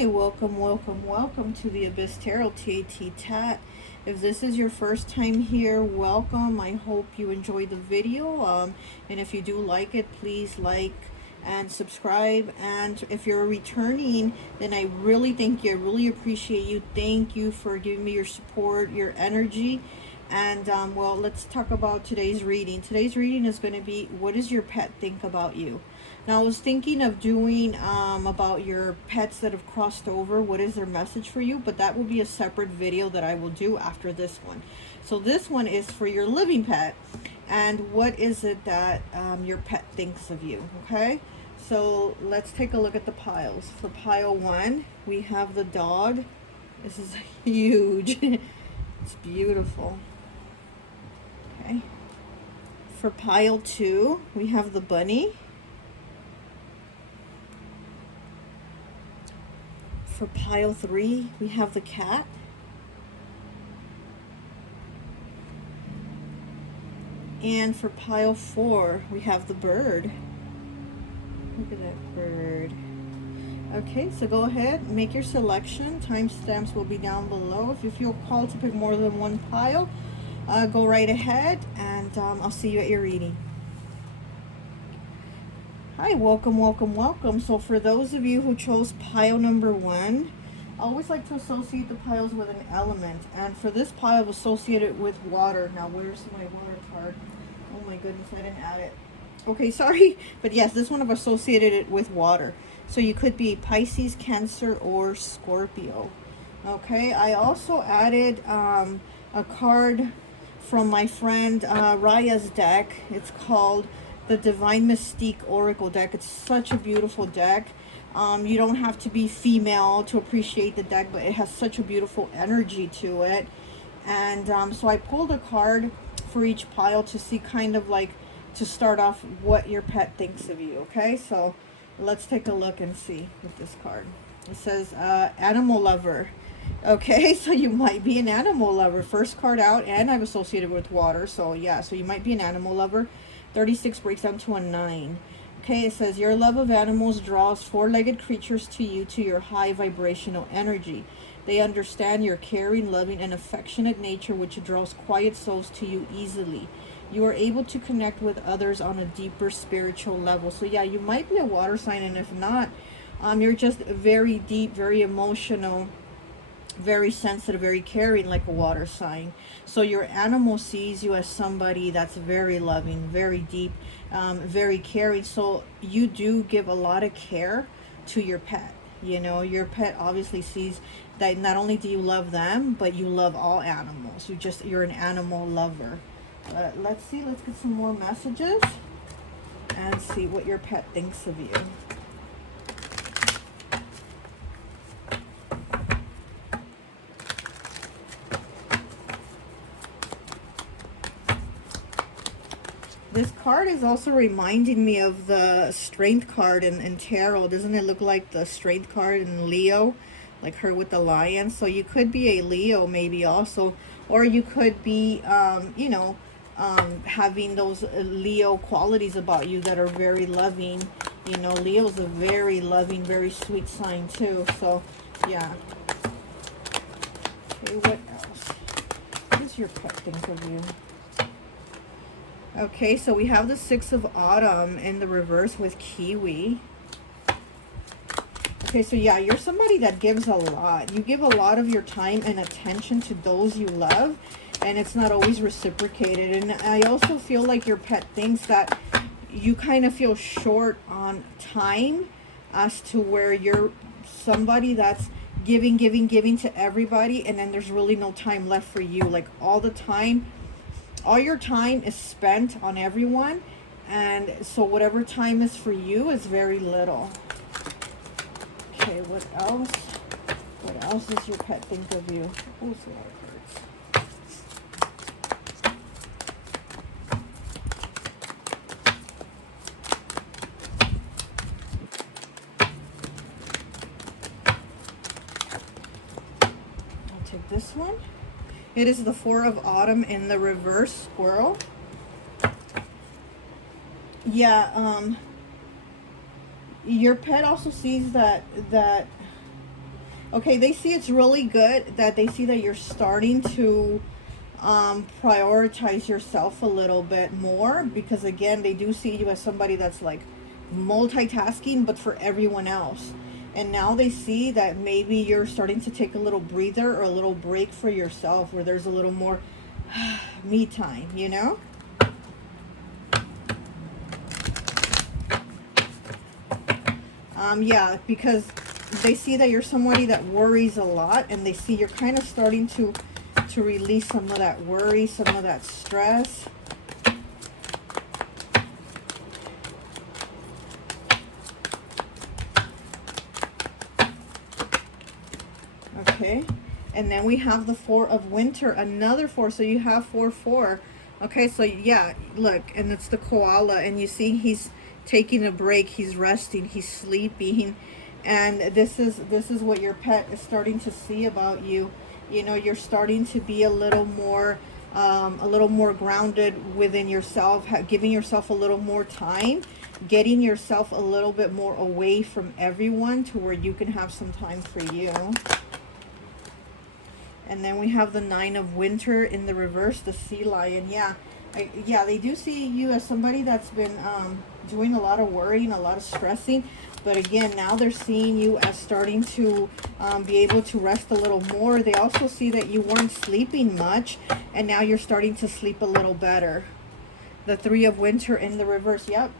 Hi, welcome, welcome, welcome to the Abyss Tarot T.A.T. If this is your first time here, welcome. I hope you enjoyed the video. And if you do like it, please like and subscribe. And if you're returning, then I really thank you. I really appreciate you. Thank you for giving me your support, your energy. And well, let's talk about today's reading. Today's reading is going to be, what does your pet think about you? Now, I was thinking of doing about your pets that have crossed over. What is their message for you? But that will be a separate video that I will do after this one. So this one is for your living pet. And what is it that your pet thinks of you? Okay, so let's take a look at the piles. For pile 1, we have the dog. This is huge. It's beautiful. Okay. For pile 2, we have the bunny. For pile 3, we have the cat. And for pile 4, we have the bird. Look at that bird. Okay, so go ahead, make your selection. Timestamps will be down below. If you feel called to pick more than one pile, go right ahead, and I'll see you at your reading. Hi, welcome, welcome, welcome. So for those of you who chose pile number 1, I always like to associate the piles with an element. And for this pile, associated with water. Now, where's my water card? Oh my goodness, I didn't add it. Okay, sorry. But yes, this one I've associated it with water. So you could be Pisces, Cancer, or Scorpio. Okay, I also added a card from my friend Raya's deck. It's called the Divine Mystique Oracle deck. It's such a beautiful deck. You don't have to be female to appreciate the deck, but it has such a beautiful energy to it. And so I pulled a card for each pile to see kind of like, to start off what your pet thinks of you. Okay, so let's take a look and see with this card. It says animal lover. Okay, so you might be an animal lover. First card out, and I've associated with water, so yeah, so you might be an animal lover. 36 breaks down to a 9. Okay, it says your love of animals draws four-legged creatures to you, to your high vibrational energy. They understand your caring, loving, and affectionate nature, which draws quiet souls to you easily. You are able to connect with others on a deeper spiritual level. So yeah, you might be a water sign, and if not, you're just very deep, very emotional, very sensitive, very caring, like a water sign. So your animal sees you as somebody that's very loving, very deep, very caring. So you do give a lot of care to your pet. You know, your pet obviously sees that not only do you love them, but you love all animals. You're an animal lover. Let's see, let's get some more messages and see what your pet thinks of you. This card is also reminding me of the Strength card in Tarot. Doesn't it look like the Strength card in Leo? Like her with the lion. So you could be a Leo maybe also. Or you could be, you know, having those Leo qualities about you that are very loving. You know, Leo's a very loving, very sweet sign too. So, yeah. Okay, what else? What does your pet think of you? Okay, so we have the 6 of Autumn in the reverse with Kiwi. Okay, so yeah, you're somebody that gives a lot. You give a lot of your time and attention to those you love, and it's not always reciprocated. And I also feel like your pet thinks that you kind of feel short on time, as to where you're somebody that's giving to everybody, and then there's really no time left for you. Like all the time, all your time is spent on everyone, and so whatever time is for you is very little. Okay, what else? What else does your pet think of you? Oh, so that hurts. I'll take this one. It is the 4 of Autumn in the reverse, Squirrel. Yeah, your pet also sees that Okay, they see it's really good that they see that you're starting to prioritize yourself a little bit more, because again, they do see you as somebody that's like multitasking, but for everyone else. And now they see that maybe you're starting to take a little breather or a little break for yourself, where there's a little more me time, you know? Yeah, because they see that you're somebody that worries a lot, and they see you're kind of starting to release some of that worry, some of that stress. Okay, and then we have the Four of Winter, another four, so you have 4 4. Okay, so yeah, look, and it's the koala, and you see he's taking a break, he's resting, he's sleeping, and this is what your pet is starting to see about you. You know, you're starting to be a little more grounded within yourself, giving yourself a little more time, getting yourself a little bit more away from everyone to where you can have some time for you. And then we have the Nine of Winter in the reverse, the sea lion. Yeah, yeah, they do see you as somebody that's been doing a lot of worrying, a lot of stressing. But again, now they're seeing you as starting to be able to rest a little more. They also see that you weren't sleeping much, and now you're starting to sleep a little better. The Three of Winter in the reverse. Yep.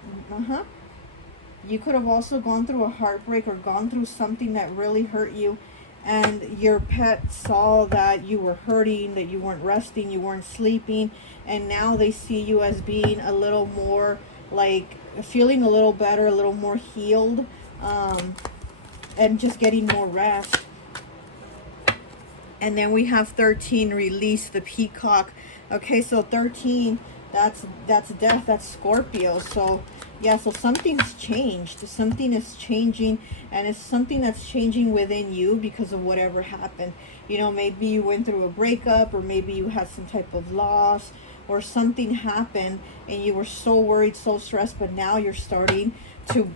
You could have also gone through a heartbreak or gone through something that really hurt you, and your pet saw that you were hurting, that you weren't resting, you weren't sleeping, and now they see you as being a little more like feeling a little better, a little more healed, and just getting more rest. And then we have 13, release, the peacock. Okay, so 13, that's death, that's Scorpio. So yeah, so something's changed, something is changing, and it's something that's changing within you because of whatever happened. You know, maybe you went through a breakup, or maybe you had some type of loss, or something happened and you were so worried, so stressed, but now you're starting to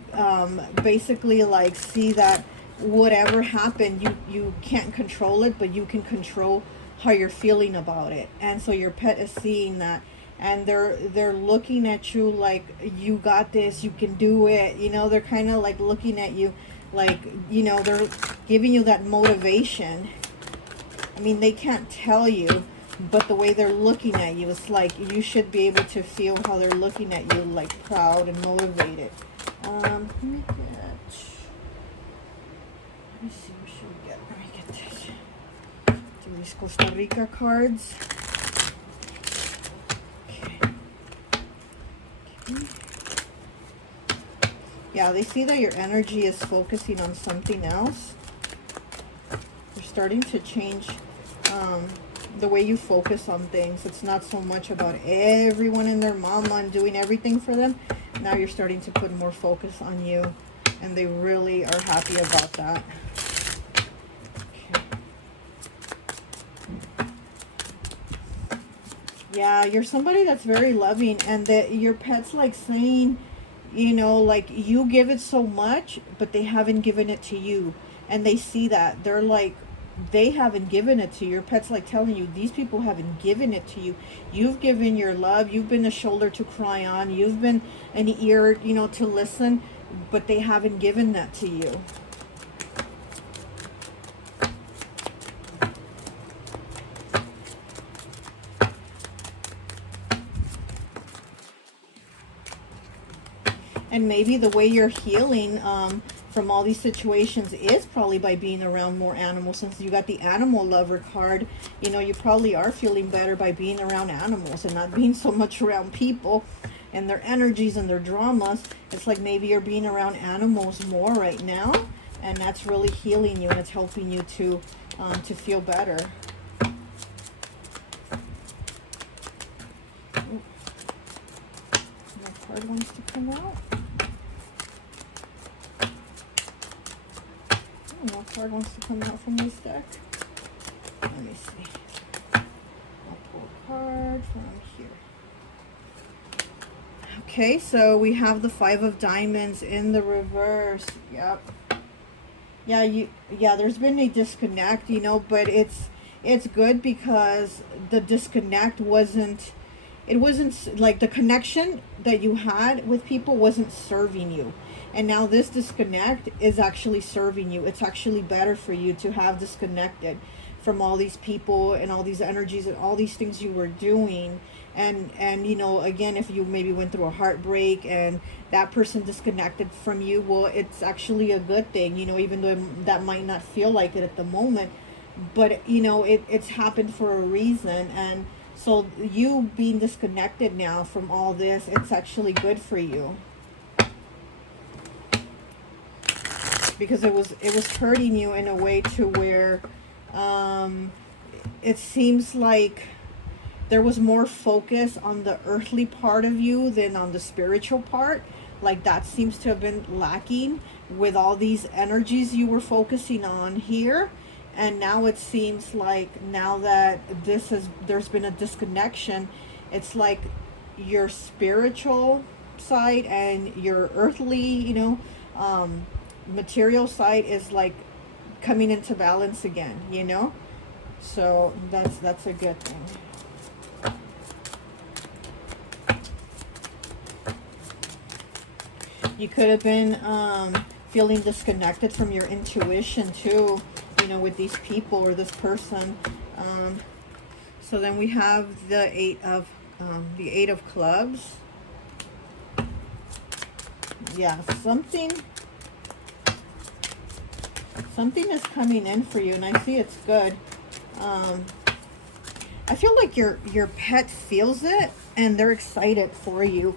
basically like see that whatever happened, you can't control it, but you can control how you're feeling about it. And so your pet is seeing that, and they're looking at you like, you got this, you can do it. You know, they're kind of like looking at you like, you know, they're giving you that motivation. I mean, they can't tell you, but the way they're looking at you, it's like you should be able to feel how they're looking at you, like proud and motivated. Let me see, what should we get? Let me get this. Do these Costa Rica cards. Okay. Yeah, they see that your energy is focusing on something else. You're starting to change the way you focus on things. It's not so much about everyone and their mama and doing everything for them. Now you're starting to put more focus on you, and they really are happy about that. Okay. Yeah, you're somebody that's very loving, and that your pet's like saying, you know, like you give it so much, but they haven't given it to you. And they see that. They're like, they haven't given it to you. Your pet's like telling you, these people haven't given it to you. You've given your love. You've been a shoulder to cry on. You've been an ear, you know, to listen, but they haven't given that to you. And maybe the way you're healing from all these situations is probably by being around more animals. Since you got the animal lover card, you know, you probably are feeling better by being around animals and not being so much around people and their energies and their dramas. It's like maybe you're being around animals more right now, and that's really healing you, and it's helping you to feel better. Oh, my card wants to come out. What card wants to come out from this deck? Let me see. I'll pull a card from here. Okay, so we have the Five of Diamonds in the reverse. Yep. Yeah, there's been a disconnect, you know, but it's good because the disconnect wasn't, it wasn't like the connection that you had with people wasn't serving you. And now this disconnect is actually serving you. It's actually better for you to have disconnected from all these people and all these energies and all these things you were doing. And you know, again, if you maybe went through a heartbreak and that person disconnected from you, well, it's actually a good thing, you know, even though that might not feel like it at the moment. But you know, it's happened for a reason. And so you being disconnected now from all this, it's actually good for you, because it was hurting you in a way to where it seems like there was more focus on the earthly part of you than on the spiritual part. Like that seems to have been lacking with all these energies you were focusing on here. And now it seems like now that there's been a disconnection, it's like your spiritual side and your earthly, you know, material side is like coming into balance again, you know. So that's a good thing. You could have been feeling disconnected from your intuition too, you know, with these people or this person. So then we have the Eight of Clubs. Yeah, something is coming in for you, and I see it's good. I feel like your pet feels it, and they're excited for you.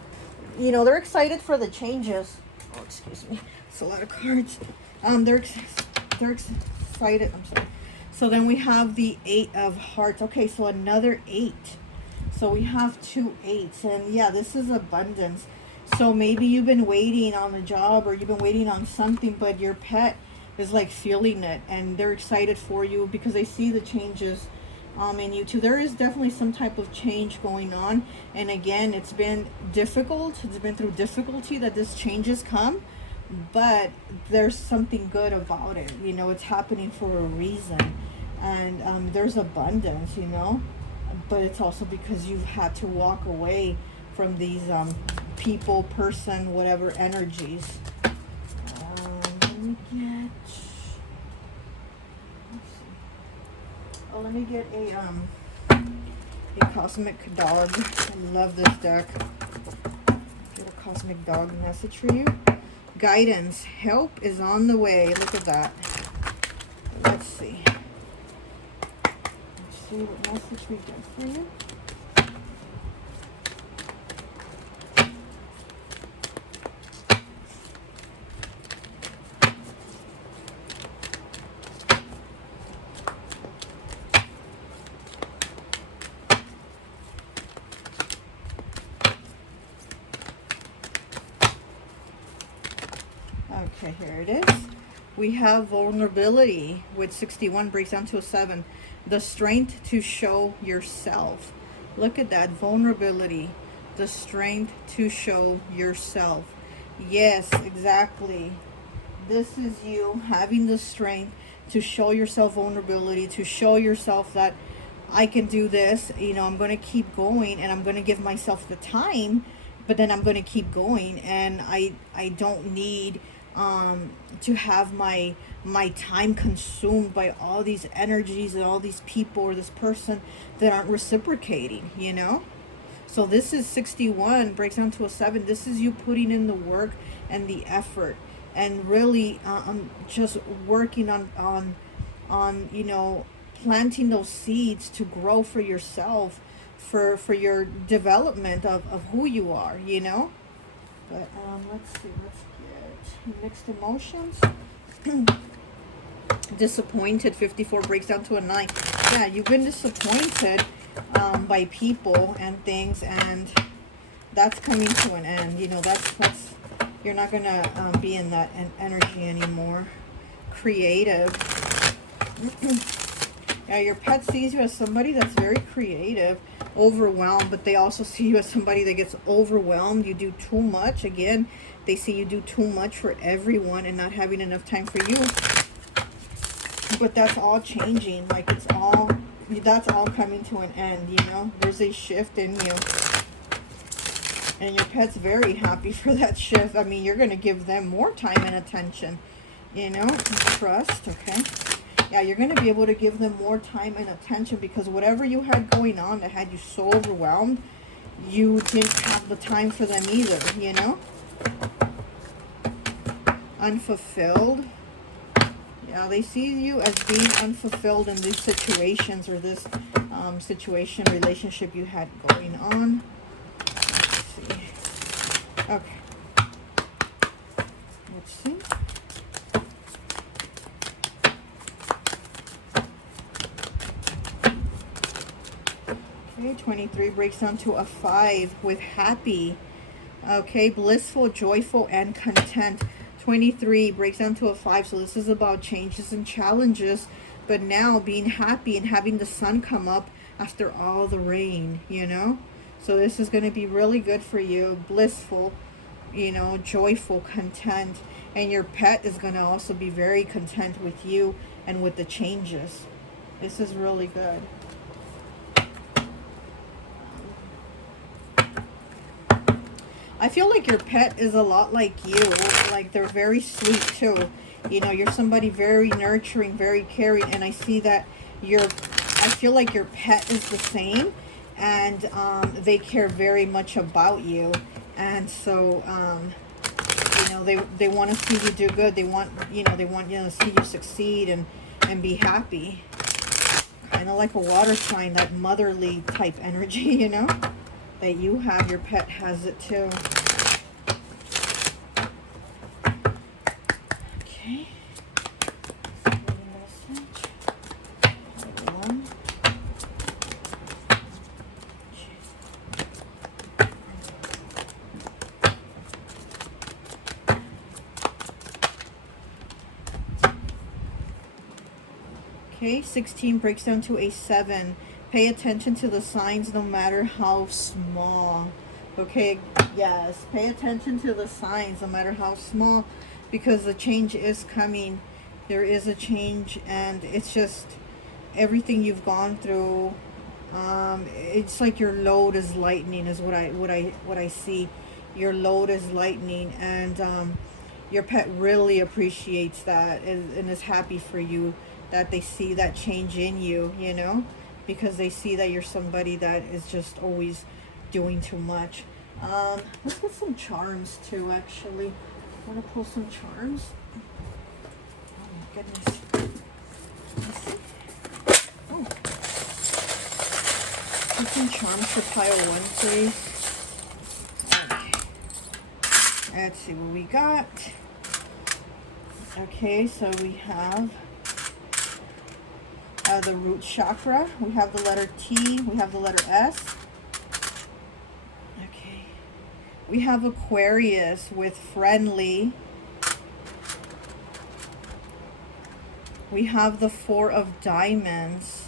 You know, they're excited for the changes. Oh, excuse me. It's a lot of cards. They're excited. I'm sorry. So then we have the Eight of Hearts. Okay, so another 8. So we have 2 8s. And yeah, this is abundance. So maybe you've been waiting on a job or you've been waiting on something, but your pet is like feeling it. And they're excited for you because they see the changes in you too. There is definitely some type of change going on, and again, it's been difficult. It's been through difficulty that this change has come, but there's something good about it. You know, it's happening for a reason, and there's abundance. You know, but it's also because you've had to walk away from these people, person, whatever energies. Let me get. Let me get a cosmic dog. I love this deck. Get a cosmic dog message for you. Guidance. Help is on the way. Look at that. Let's see. Let's see what message we get for you. Okay, here it is. We have vulnerability with 61 breaks down to a 7. The strength to show yourself. Look at that, vulnerability. The strength to show yourself. Yes, exactly. This is you having the strength to show yourself vulnerability, to show yourself that I can do this. You know, I'm going to keep going, and I'm going to give myself the time, but then I'm going to keep going, and I don't need to have my time consumed by all these energies and all these people or this person that aren't reciprocating, you know. So this is 61 breaks down to a 7. This is you putting in the work and the effort, and really just working on you know, planting those seeds to grow for yourself, for your development of who you are, you know. But let's see, let's get mixed emotions. Disappointed. 54 breaks down to a 9. Yeah, you've been disappointed by people and things, and that's coming to an end. You know, that's you're not gonna be in that energy anymore. Creative. Yeah, your pet sees you as somebody that's very creative, overwhelmed, but they also see you as somebody that gets overwhelmed. You do too much. Again, they see you do too much for everyone and not having enough time for you. But that's all changing. Like it's all, that's all coming to an end, you know. There's a shift in you. And your pet's very happy for that shift. I mean, you're going to give them more time and attention, you know. Trust, okay. Yeah, you're going to be able to give them more time and attention because whatever you had going on that had you so overwhelmed, you didn't have the time for them either, you know. Unfulfilled. Yeah, they see you as being unfulfilled in these situations or this situation, relationship you had going on. Let's see. Okay. Let's see. Okay, 23 breaks down to a 5 with happy. Okay, blissful, joyful, and content. 23 breaks down to a 5, so this is about changes and challenges, but now being happy and having the sun come up after all the rain, you know. So this is going to be really good for you. Blissful, you know, joyful, content, and your pet is going to also be very content with you and with the changes. This is really good. I feel like your pet is a lot like you. Like they're very sweet too. You know, you're somebody very nurturing, very caring, and I see that I feel like your pet is the same, and they care very much about you, and so you know, they want to see you do good. They want you to see you succeed and be happy. Kind of like a water sign, that motherly type energy, you know, that you have. Your pet has it too. Okay. Okay, 16 breaks down to a 7. Pay attention to the signs no matter how small. Okay, yes, pay attention to the signs no matter how small, because the change is coming. There is a change, and it's just everything you've gone through. It's like your load is lightening is what I see. Your load is lightening, and your pet really appreciates that and is happy for you, that they see that change in you, you know, because they see that you're somebody that is just always doing too much. Let's get some charms too, actually. I want to pull some charms. Oh my goodness. Let's see. Oh. Get some charms for pile 1, please. Okay. Let's see what we got. Okay, so we have the root chakra, we have the letter T, we have the letter S. Okay, we have Aquarius with friendly. We have the 4 of diamonds,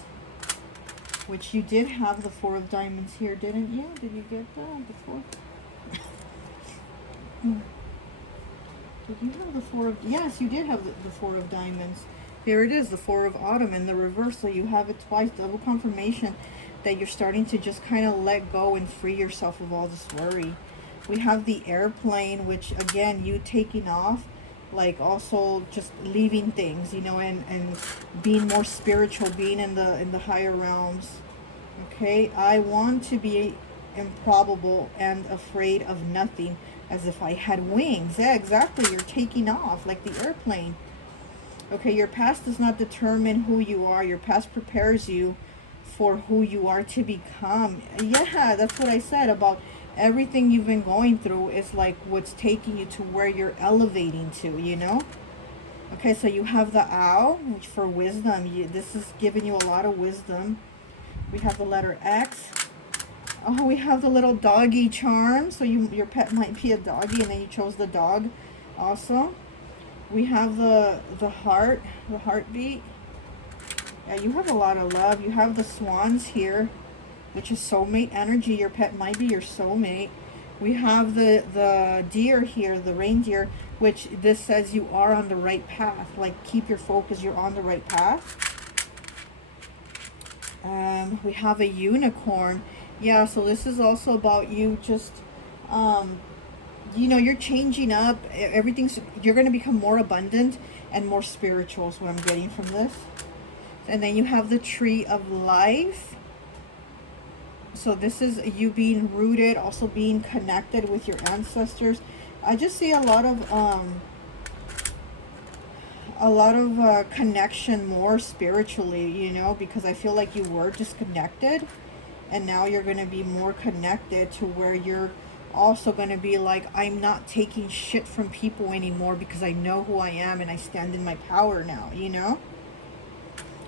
which you did have the 4 of diamonds here, didn't you? Did you get that before? Did you have the 4 of... Yes, you did have the 4 of diamonds. Here it is, the 4 of autumn in the reverse, so you have it twice. Double confirmation that you're starting to just kind of let go and free yourself of all this worry. We have the airplane, which again, you taking off, like also just leaving things, you know, and being more spiritual, being in the higher realms. Okay, I want to be improbable and afraid of nothing, as if I had wings. Yeah, exactly, you're taking off like the airplane. Okay, your past does not determine who you are. Your past prepares you for who you are to become. Yeah, that's what I said about everything you've been going through. Is like what's taking you to where you're elevating to, you know? Okay, so you have the owl, which for wisdom. This is giving you a lot of wisdom. We have the letter X. Oh, we have the little doggy charm. So your pet might be a doggy, and then you chose the dog also. We have the heart, the heartbeat. Yeah, you have a lot of love. You have the swans here, which is soulmate energy. Your pet might be your soulmate. We have the deer here, the reindeer, which this says you are on the right path. Like, keep your focus, you're on the right path. We have a unicorn. Yeah, so this is also about you just, you know, you're changing up. Everything's, you're going to become more abundant and more spiritual is what I'm getting from this. And then you have the tree of life. So this is you being rooted, also being connected with your ancestors. I just see a lot of connection more spiritually, you know, because I feel like you were disconnected and now you're going to be more connected to where you're also going to be like, I'm not taking shit from people anymore because I know who I am and I stand in my power now, you know.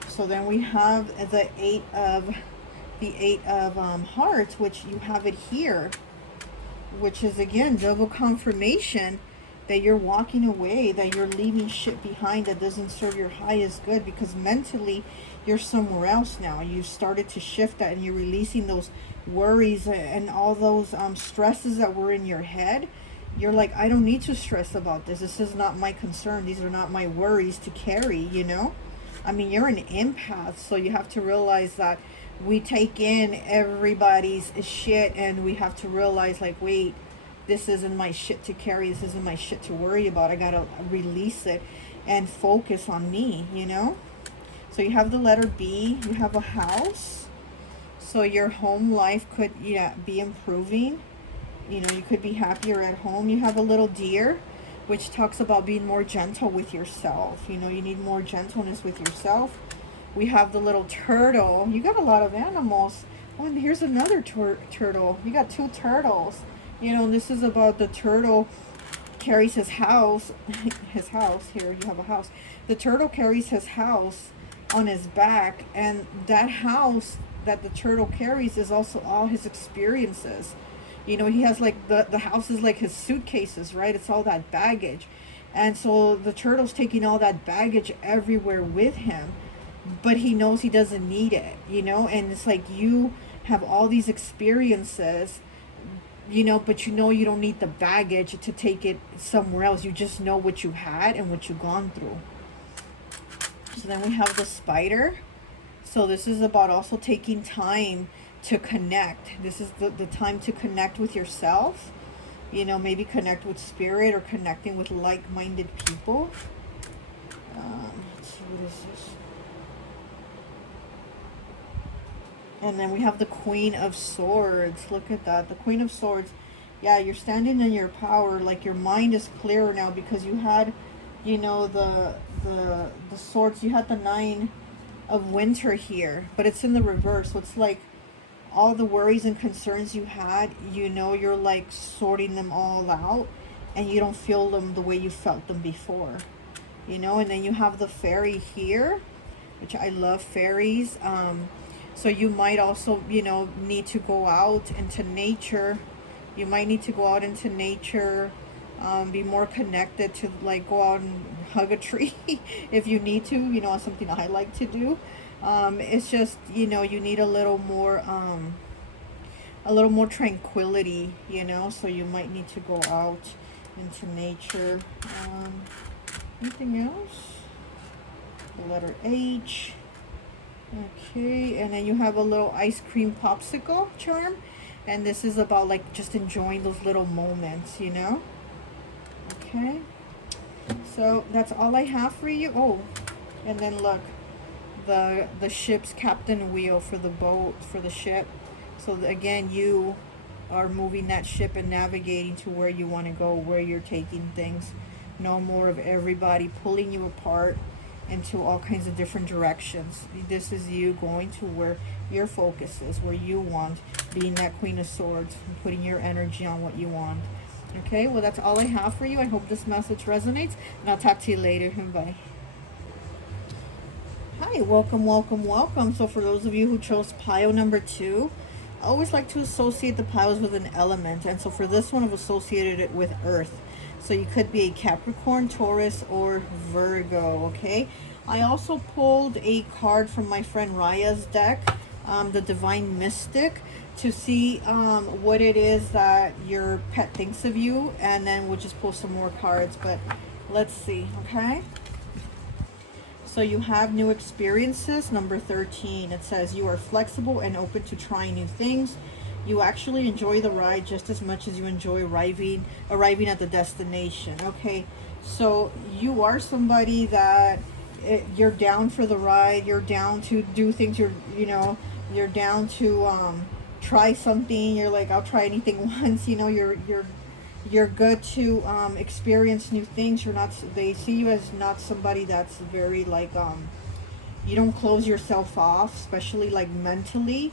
So then we have the eight of hearts, which you have it here, which is again double confirmation that you're walking away, that you're leaving shit behind that doesn't serve your highest good, because mentally you're somewhere else now. You started to shift that and you're releasing those worries and all those stresses that were in your head. You're like, I don't need to stress about this. This is not my concern. These are not my worries to carry, you know? I mean, you're an empath, so you have to realize that we take in everybody's shit and we have to realize, like, wait, this isn't my shit to carry. This isn't my shit to worry about. I gotta release it and focus on me, you know? So you have the letter B. You have a house. So your home life could, yeah, be improving. You know, you could be happier at home. You have a little deer, which talks about being more gentle with yourself. You know, you need more gentleness with yourself. We have the little turtle. You got a lot of animals. Oh, and here's another turtle. You got two turtles. You know, this is about the turtle carries his house. His house. Here, you have a house. The turtle carries his house on his back. And that house that the turtle carries is also all his experiences. You know, he has like, the house is like his suitcases, right? It's all that baggage. And so the turtle's taking all that baggage everywhere with him. But he knows he doesn't need it, you know? And it's like you have all these experiences, you know, but you know you don't need the baggage to take it somewhere else. You just know what you had and what you've gone through. So then we have the spider. So this is about also taking time to connect. This is the time to connect with yourself. You know, maybe connect with spirit or connecting with like-minded people. Let's see, what is this? And then we have the Queen of Swords. Look at that. The Queen of Swords. Yeah, you're standing in your power. Like, your mind is clearer now because you had, you know, the swords. You had the Nine of Winter here. But it's in the reverse. So it's like all the worries and concerns you had, you know, you're like sorting them all out. And you don't feel them the way you felt them before. You know, and then you have the fairy here. Which I love fairies. So you might also, you know, need to go out into nature. You might need to go out into nature, be more connected to, like, go out and hug a tree if you need to, you know, something I like to do. It's just, you know, you need a little more tranquility, you know, so you might need to go out into nature. Anything else? The letter H. Okay, and then you have a little ice cream popsicle charm, and this is about like just enjoying those little moments, you know. Okay, so that's all I have for you. Oh, and then look, the ship's captain wheel for the boat, for the ship. So again, you are moving that ship and navigating to where you want to go, where you're taking things. No more of everybody pulling you apart into all kinds of different directions. This is you going to where your focus is, where you want, being that Queen of Swords, and putting your energy on what you want. Okay, well, that's all I have for you. I hope this message resonates, and I'll talk to you later. Bye. Hi, welcome, welcome, welcome. So for those of you who chose pile number 2, I always like to associate the piles with an element, and so for this one I've associated it with earth. So you could be a Capricorn, Taurus, or Virgo, okay? I also pulled a card from my friend Raya's deck, the Divine Mystic, to see what it is that your pet thinks of you, and then we'll just pull some more cards. But let's see, okay? So you have new experiences, number 13. It says you are flexible and open to trying new things. You actually enjoy the ride just as much as you enjoy arriving at the destination. Okay, so you are somebody that you're down for the ride. You're down to do things. You're down to try something. You're like, I'll try anything once. You know, you're good to experience new things. You're not, they see you as not somebody that's very like you don't close yourself off, especially like mentally,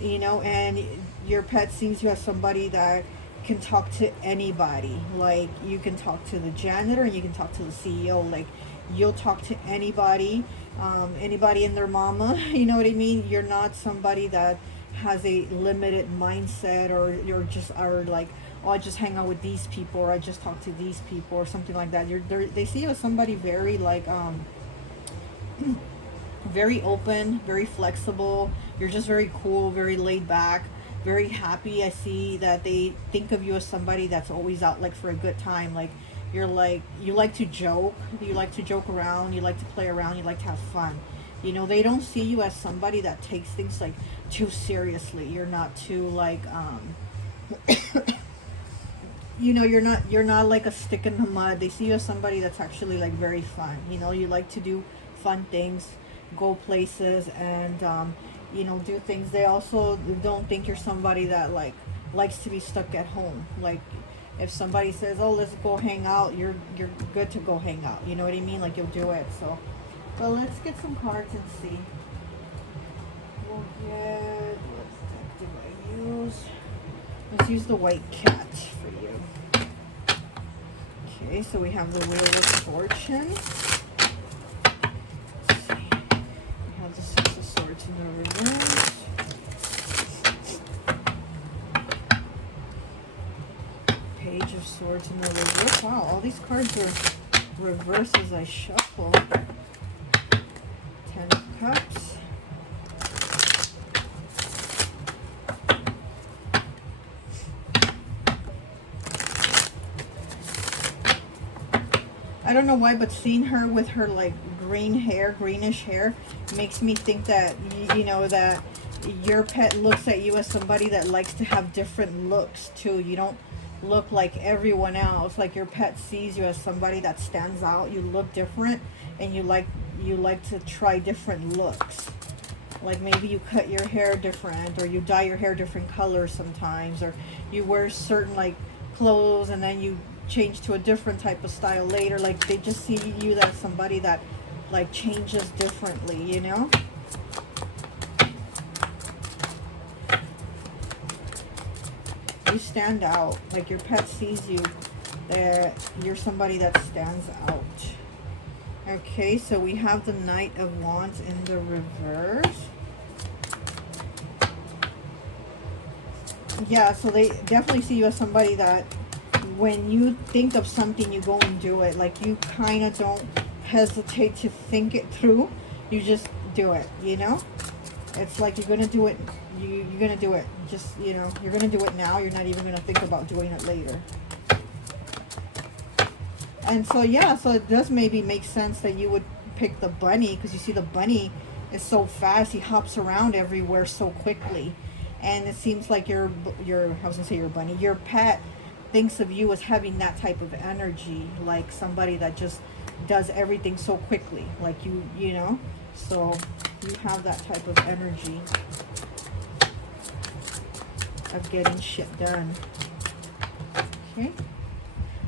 you know. And your pet sees you as somebody that can talk to anybody. Like, you can talk to the janitor and you can talk to the CEO. Like, you'll talk to anybody, anybody and their mama. You know what I mean? You're not somebody that has a limited mindset, or you're just are like, oh, I just hang out with these people, or I just talk to these people, or something like that. They see you as somebody very like very open, very flexible. You're just very cool, very laid back, very happy. I see that they think of you as somebody that's always out like for a good time. Like, you're like, you like to joke, around, you like to play around, you like to have fun. You know, they don't see you as somebody that takes things like too seriously. You're not too like you know, you're not like a stick in the mud. They see you as somebody that's actually like very fun. You know, you like to do fun things, go places, and you know, do things. They also don't think you're somebody that like likes to be stuck at home. Like, if somebody says, oh, let's go hang out, you're good to go hang out. You know what I mean? Like, you'll do it. So, but let's get some cards and see. We'll get, what deck do I use? Let's use the White Cat for you. Okay, so we have the Wheel of Fortune. Let's see. We have the Six of Swords in the reverse. Page of Swords in the reverse. Wow, all these cards are reversed as I shuffle. Ten of Cups. I don't know why, but seeing her with her like greenish hair, makes me think that, you know, that your pet looks at you as somebody that likes to have different looks too. You don't look like everyone else. Like, your pet sees you as somebody that stands out. You look different, and you like to try different looks. Like, maybe you cut your hair different, or you dye your hair different colors sometimes, or you wear certain like clothes and then you change to a different type of style later. Like, they just see you as somebody that like changes differently, you know. You stand out. Like, your pet sees you that you're somebody that stands out. Okay, so we have the Knight of Wands in the reverse. Yeah, so they definitely see you as somebody that when you think of something, you go and do it. Like, you kind of don't hesitate to think it through. You just do it, you know. It's like you're gonna do it. You're gonna do it. Just, you know, you're gonna do it now. You're not even gonna think about doing it later. And so, yeah, so it does maybe make sense that you would pick the bunny, because you see the bunny is so fast. He hops around everywhere so quickly, and it seems like I was gonna say your bunny, your pet thinks of you as having that type of energy, like somebody that just does everything so quickly, like you know. So you have that type of energy of getting shit done. Okay,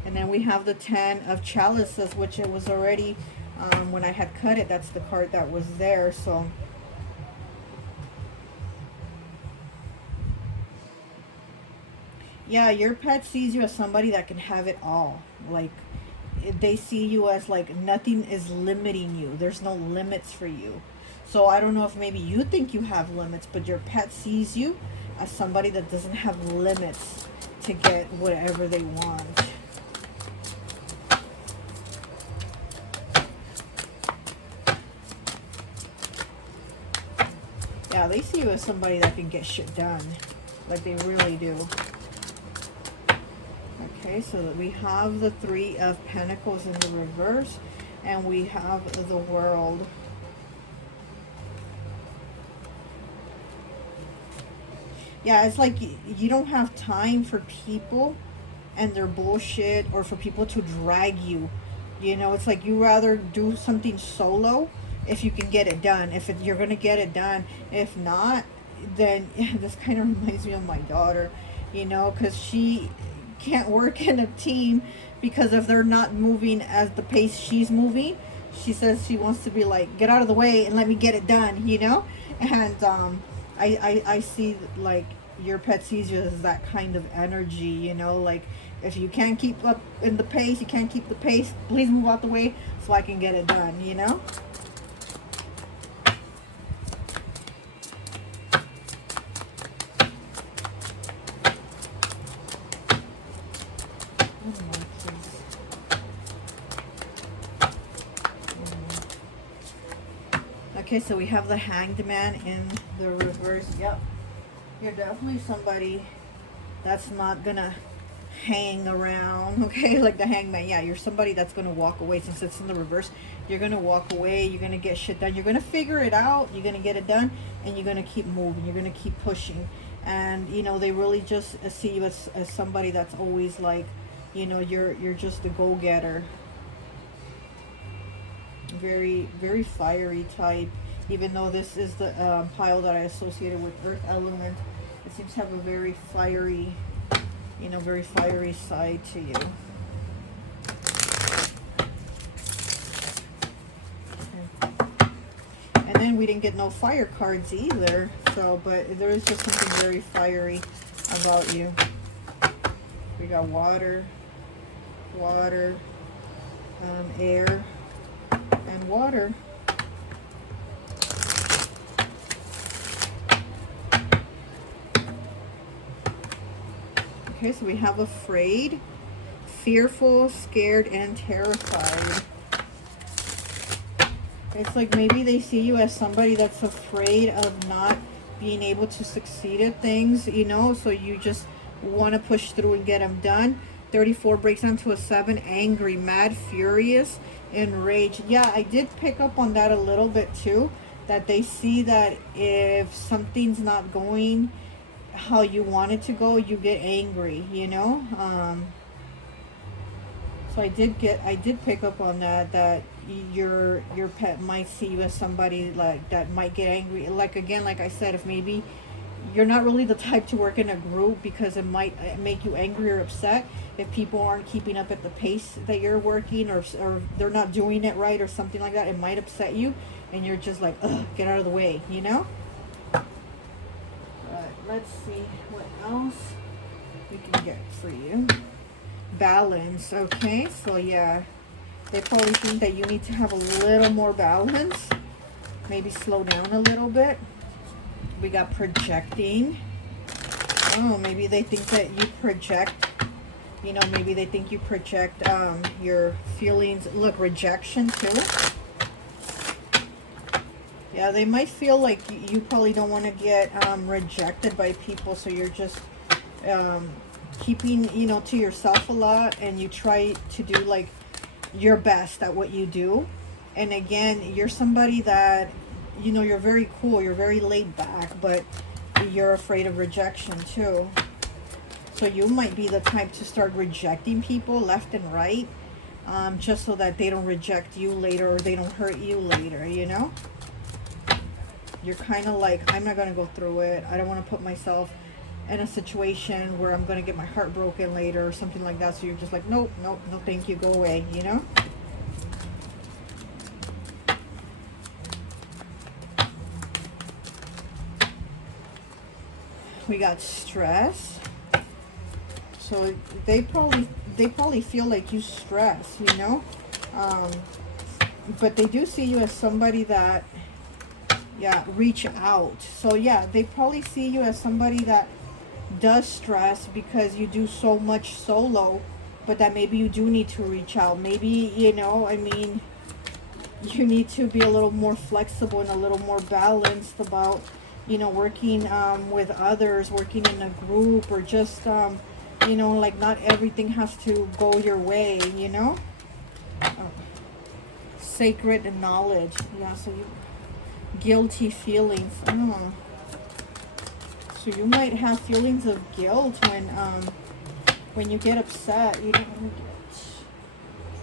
and then we have the Ten of Chalices, which it was already when I had cut it, that's the card that was there. So yeah, your pet sees you as somebody that can have it all. Like, they see you as like nothing is limiting you. There's no limits for you. So I don't know if maybe you think you have limits, but your pet sees you as somebody that doesn't have limits to get whatever they want. Yeah, Yeah, they see you as somebody that can get shit done. Like they really do. Okay, so that we have the Three of Pentacles in the reverse, and we have the World. Yeah, it's like you don't have time for people and their bullshit, or for people to drag you. You know, it's like you rather do something solo if you can get it done. If you're going to get it done. If not, then this kind of reminds me of my daughter, you know, because she can't work in a team because if they're not moving at the pace she's moving, she says she wants to be like, get out of the way and let me get it done, you know. And I see like your pet sees you as that kind of energy, you know, like if you can't keep up in the pace, you can't keep the pace, please move out the way so I can get it done, you know. Okay, so we have the Hanged Man in the reverse. Yep. You're definitely somebody that's not gonna hang around, okay? Like the Hangman. Yeah, you're somebody that's gonna walk away. Since it's in the reverse, you're gonna walk away, you're gonna get shit done, you're gonna figure it out, you're gonna get it done, and you're gonna keep moving, you're gonna keep pushing. And you know, they really just see you as somebody that's always like, you know, you're just a go-getter. Very, very fiery type. Even though this is the pile that I associated with Earth element, it seems to have a very fiery, you know, very fiery side to you. Okay. And then we didn't get no fire cards either. So, but there is just something very fiery about you. We got water, air, and water. Okay, so we have afraid, fearful, scared, and terrified. It's like maybe they see you as somebody that's afraid of not being able to succeed at things, you know, so you just want to push through and get them done. 34 breaks down to a 7, angry, mad, furious, enraged. Yeah, I did pick up on that a little bit too, that they see that if something's not going how you want it to go, you get angry, you know. So I did pick up on that your pet might see you as somebody like that might get angry. Like again, like I said, if maybe you're not really the type to work in a group because it might make you angry or upset if people aren't keeping up at the pace that you're working, or they're not doing it right or something like that. It might upset you and you're just like, ugh, get out of the way, you know. Let's see what else we can get for you. Balance. Okay, so yeah, they probably think that you need to have a little more balance. Maybe slow down a little bit. We got projecting. Oh, maybe they think that you project, you know, maybe they think you project your feelings. Look, rejection too. Yeah, they might feel like you probably don't want to get rejected by people, so you're just keeping, you know, to yourself a lot, and you try to do like your best at what you do. And again, you're somebody that, you know, you're very cool, you're very laid back, but you're afraid of rejection too. So you might be the type to start rejecting people left and right, just so that they don't reject you later, or they don't hurt you later, you know. You're kind of like, I'm not going to go through it. I don't want to put myself in a situation where I'm going to get my heart broken later or something like that. So you're just like, nope, nope, no thank you, go away, you know? We got stress. So they probably feel like you stress, you know? But they do see you as somebody that, yeah, reach out. So yeah, they probably see you as somebody that does stress because you do so much solo, but that maybe you do need to reach out. Maybe, you know, I mean, you need to be a little more flexible and a little more balanced about you know, working with others, working in a group, or just, you know, like not everything has to go your way, you know. Sacred knowledge. Yeah, so you, guilty feelings. Oh. So you might have feelings of guilt when you get upset. You don't want to get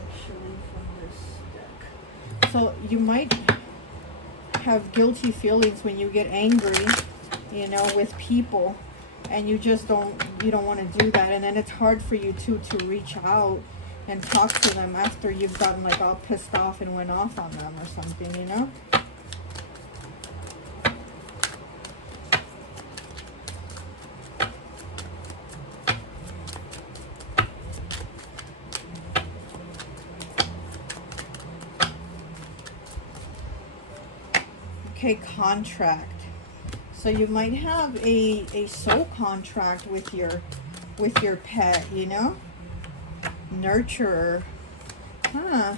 actually from this deck. So you might have guilty feelings when you get angry, you know, with people, and you just don't want to do that, and then it's hard for you to reach out and talk to them after you've gotten like all pissed off and went off on them or something, you know. Okay, contract. So you might have a soul contract with your pet, you know. Nurturer. Huh.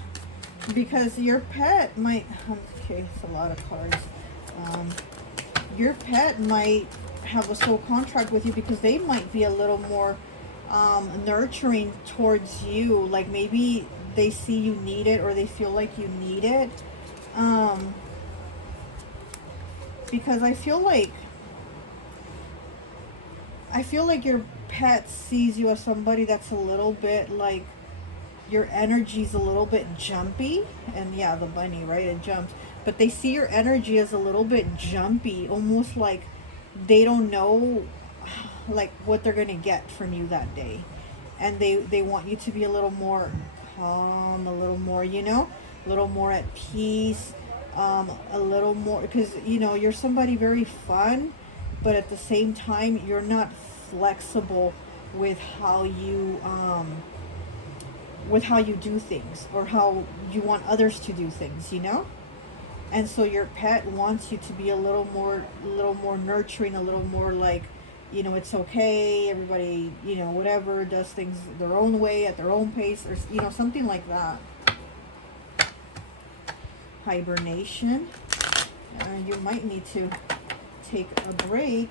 Because your pet might, okay, it's a lot of cards. Your pet might have a soul contract with you because they might be a little more nurturing towards you. Like maybe they see you need it, or they feel like you need it. Because I feel like your pet sees you as somebody that's a little bit like, your energy's a little bit jumpy. And yeah, the bunny, right, it jumps. But they see your energy as a little bit jumpy, almost like they don't know like what they're gonna get from you that day. And they want you to be a little more calm, a little more, you know, a little more at peace, a little more, because, you know, you're somebody very fun, but at the same time, you're not flexible with how you do things, or how you want others to do things, you know. And so your pet wants you to be a little more nurturing, a little more like, you know, it's okay, everybody, you know, whatever, does things their own way, at their own pace, or, you know, something like that. Hibernation. You might need to take a break.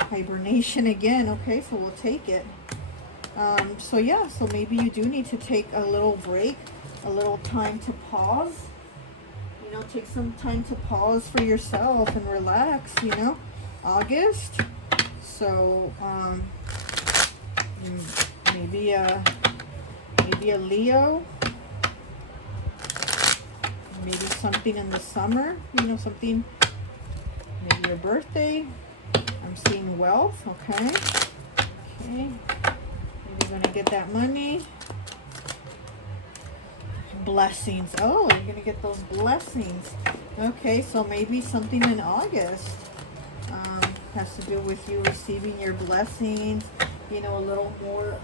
Hibernation again. Okay, so we'll take it. So yeah, so maybe you do need to take a little break, a little time to pause. You know, take some time to pause for yourself and relax, you know. August. So maybe a Leo. Maybe something in the summer, you know, something, maybe your birthday. I'm seeing wealth. Okay. Okay. You're gonna get that money. Blessings. Oh, you're gonna get those blessings. Okay, so maybe something in August has to do with you receiving your blessings. You know, a little more,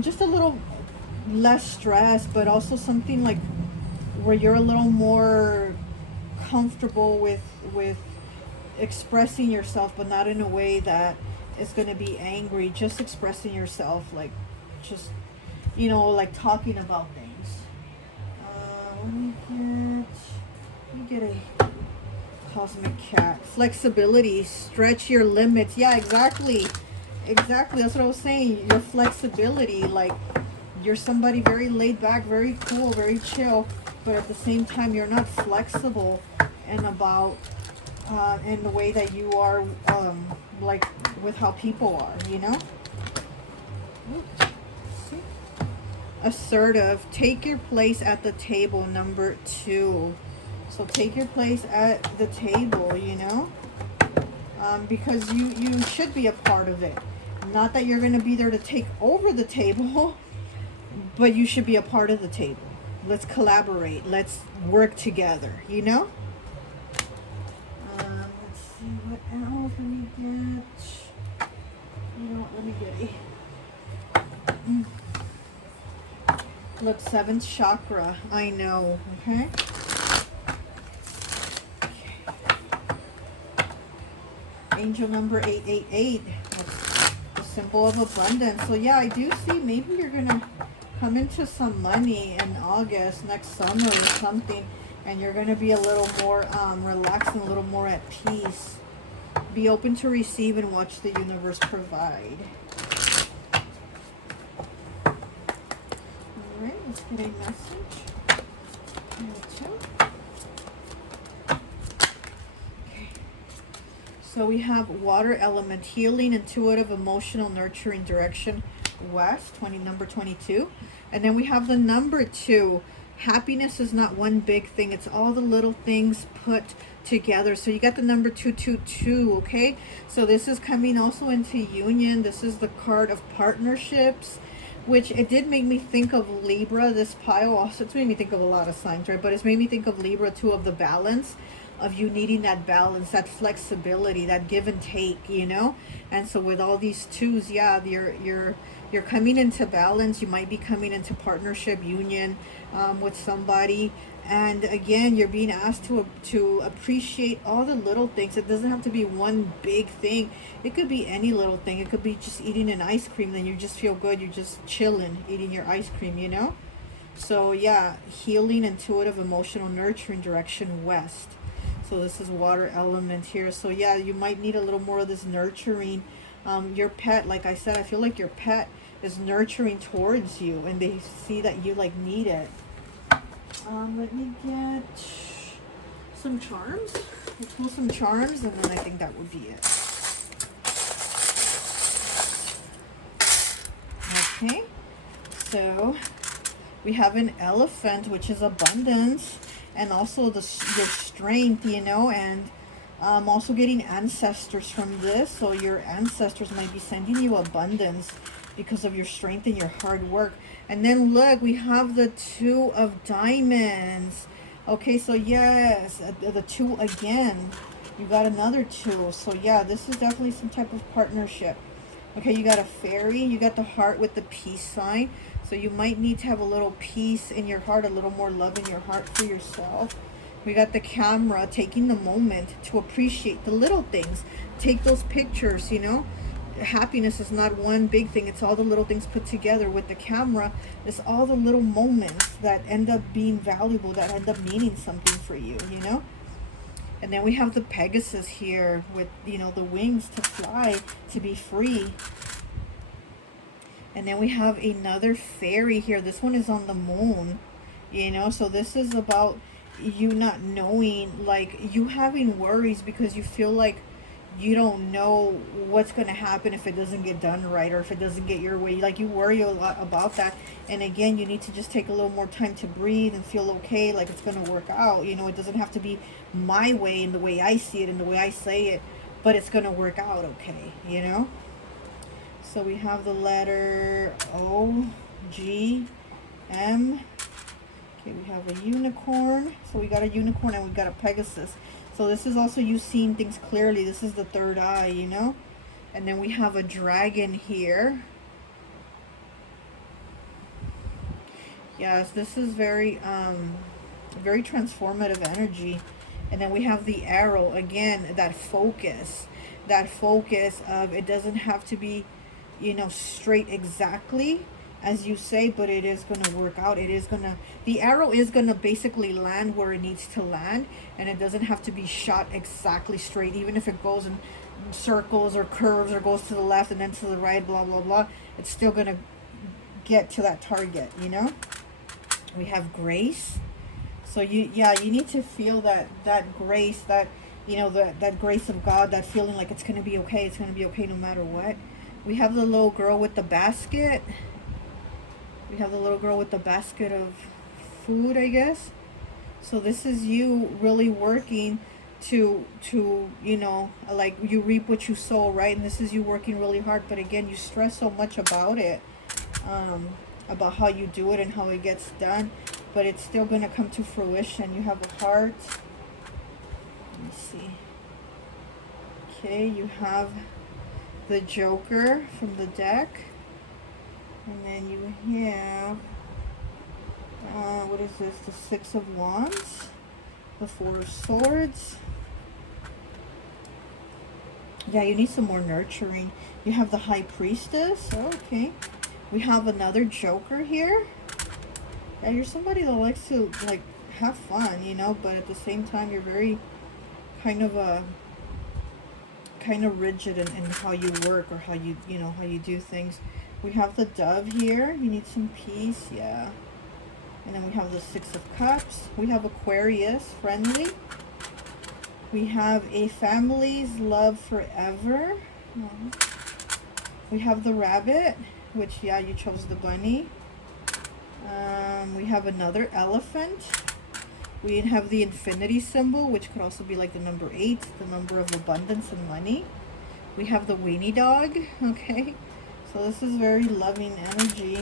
just a little less stress, but also something like where you're a little more comfortable with expressing yourself, but not in a way that is going to be angry. Just expressing yourself, like, just, you know, like talking about things. Let me get a cosmic cat. Flexibility, stretch your limits. Yeah, exactly, that's what I was saying. Your flexibility, like, you're somebody very laid back, very cool, very chill, but at the same time you're not flexible and about in the way that you are, like with how people are, you know. Assertive. Take your place at the table, number 2. So take your place at the table, you know, because you should be a part of it. Not that you're going to be there to take over the table, but you should be a part of the table. Let's collaborate. Let's work together, you know? Let's see what else. Let me get... You know what? Let me get a... Look, 7th chakra. I know, okay? Angel number 888. That's the symbol of abundance. So yeah, I do see maybe you're gonna come into some money in August, next summer or something, and you're going to be a little more relaxed and a little more at peace. Be open to receive and watch the universe provide. Alright, let's get a message. Okay. So we have water element, healing, intuitive, emotional, nurturing, direction, west, number 22. And then we have the number 2. Happiness is not one big thing. It's all the little things put together. So you got the number 222, okay? So this is coming also into union. This is the card of partnerships, which it did make me think of Libra, this pile. Also, it's made me think of a lot of signs, right? But it's made me think of Libra too, of the balance, of you needing that balance, that flexibility, that give and take, you know? And so with all these twos, yeah, you're coming into balance. You might be coming into partnership, union with somebody. And again, you're being asked to appreciate all the little things. It doesn't have to be one big thing. It could be any little thing. It could be just eating an ice cream. Then you just feel good. You're just chilling, eating your ice cream, you know? So yeah, healing, intuitive, emotional, nurturing, direction, west. So this is water element here. So yeah, you might need a little more of this nurturing. Your pet, like I said, I feel like your pet is nurturing towards you, and they see that you like need it. Let me get some charms. We'll pull some charms, and then I think that would be it. Okay, so we have an elephant, which is abundance, and also your strength, you know, and also getting ancestors from this. So your ancestors might be sending you abundance because of your strength and your hard work. And then look, we have the 2 of diamonds. Okay, so yes, the 2 again. You got another 2. So yeah, this is definitely some type of partnership. Okay, you got a fairy. You got the heart with the peace sign. So you might need to have a little peace in your heart, a little more love in your heart for yourself. We got the camera, taking the moment to appreciate the little things. Take those pictures, you know. Happiness is not one big thing. It's all the little things put together. With the camera, it's all the little moments that end up being valuable, that end up meaning something for you, you know. And then we have the Pegasus here with, you know, the wings to fly, to be free. And then we have another fairy here. This one is on the moon, you know. So this is about you not knowing, like you having worries because you feel like you don't know what's going to happen if it doesn't get done right, or if it doesn't get your way. Like you worry a lot about that. And again, you need to just take a little more time to breathe and feel okay, like it's going to work out. You know, it doesn't have to be my way and the way I see it and the way I say it, but it's going to work out okay, you know. So we have the letter O, G, M. Okay, we have a unicorn. So we got a unicorn and we got a Pegasus. So this is also you seeing things clearly. This is the third eye, you know. And then we have a dragon here. Yes, this is very very transformative energy. And then we have the arrow again, that focus of it doesn't have to be, you know, straight exactly as you say, but it is going to work out. It is going to, the arrow is going to basically land where it needs to land, and it doesn't have to be shot exactly straight. Even if it goes in circles or curves or goes to the left and then to the right, blah blah blah, it's still going to get to that target, you know. We have grace. So you need to feel that grace, that, you know, that grace of God, that feeling like it's going to be okay. It's going to be okay no matter what. We have the little girl with the basket. We have the little girl with the basket of food, I guess. So this is you really working to you know, like you reap what you sow, right? And this is you working really hard, but again, you stress so much about it, about how you do it and how it gets done, but it's still going to come to fruition. You have a heart. Let me see. Okay, you have the Joker from the deck. And then you have, what is this? The Six of Wands, the Four of Swords. Yeah, you need some more nurturing. You have the High Priestess. Okay. We have another Joker here. Yeah, you're somebody that likes to like have fun, you know, but at the same time you're very kind of rigid in how you work, or how you know, how you do things. We have the Dove here. You need some peace, yeah. And then we have the Six of Cups. We have Aquarius, friendly. We have a family's love forever. We have the Rabbit, which, yeah, you chose the bunny. We have another elephant. We have the infinity symbol, which could also be like the number 8, the number of abundance and money. We have the weenie dog, okay? So this is very loving energy.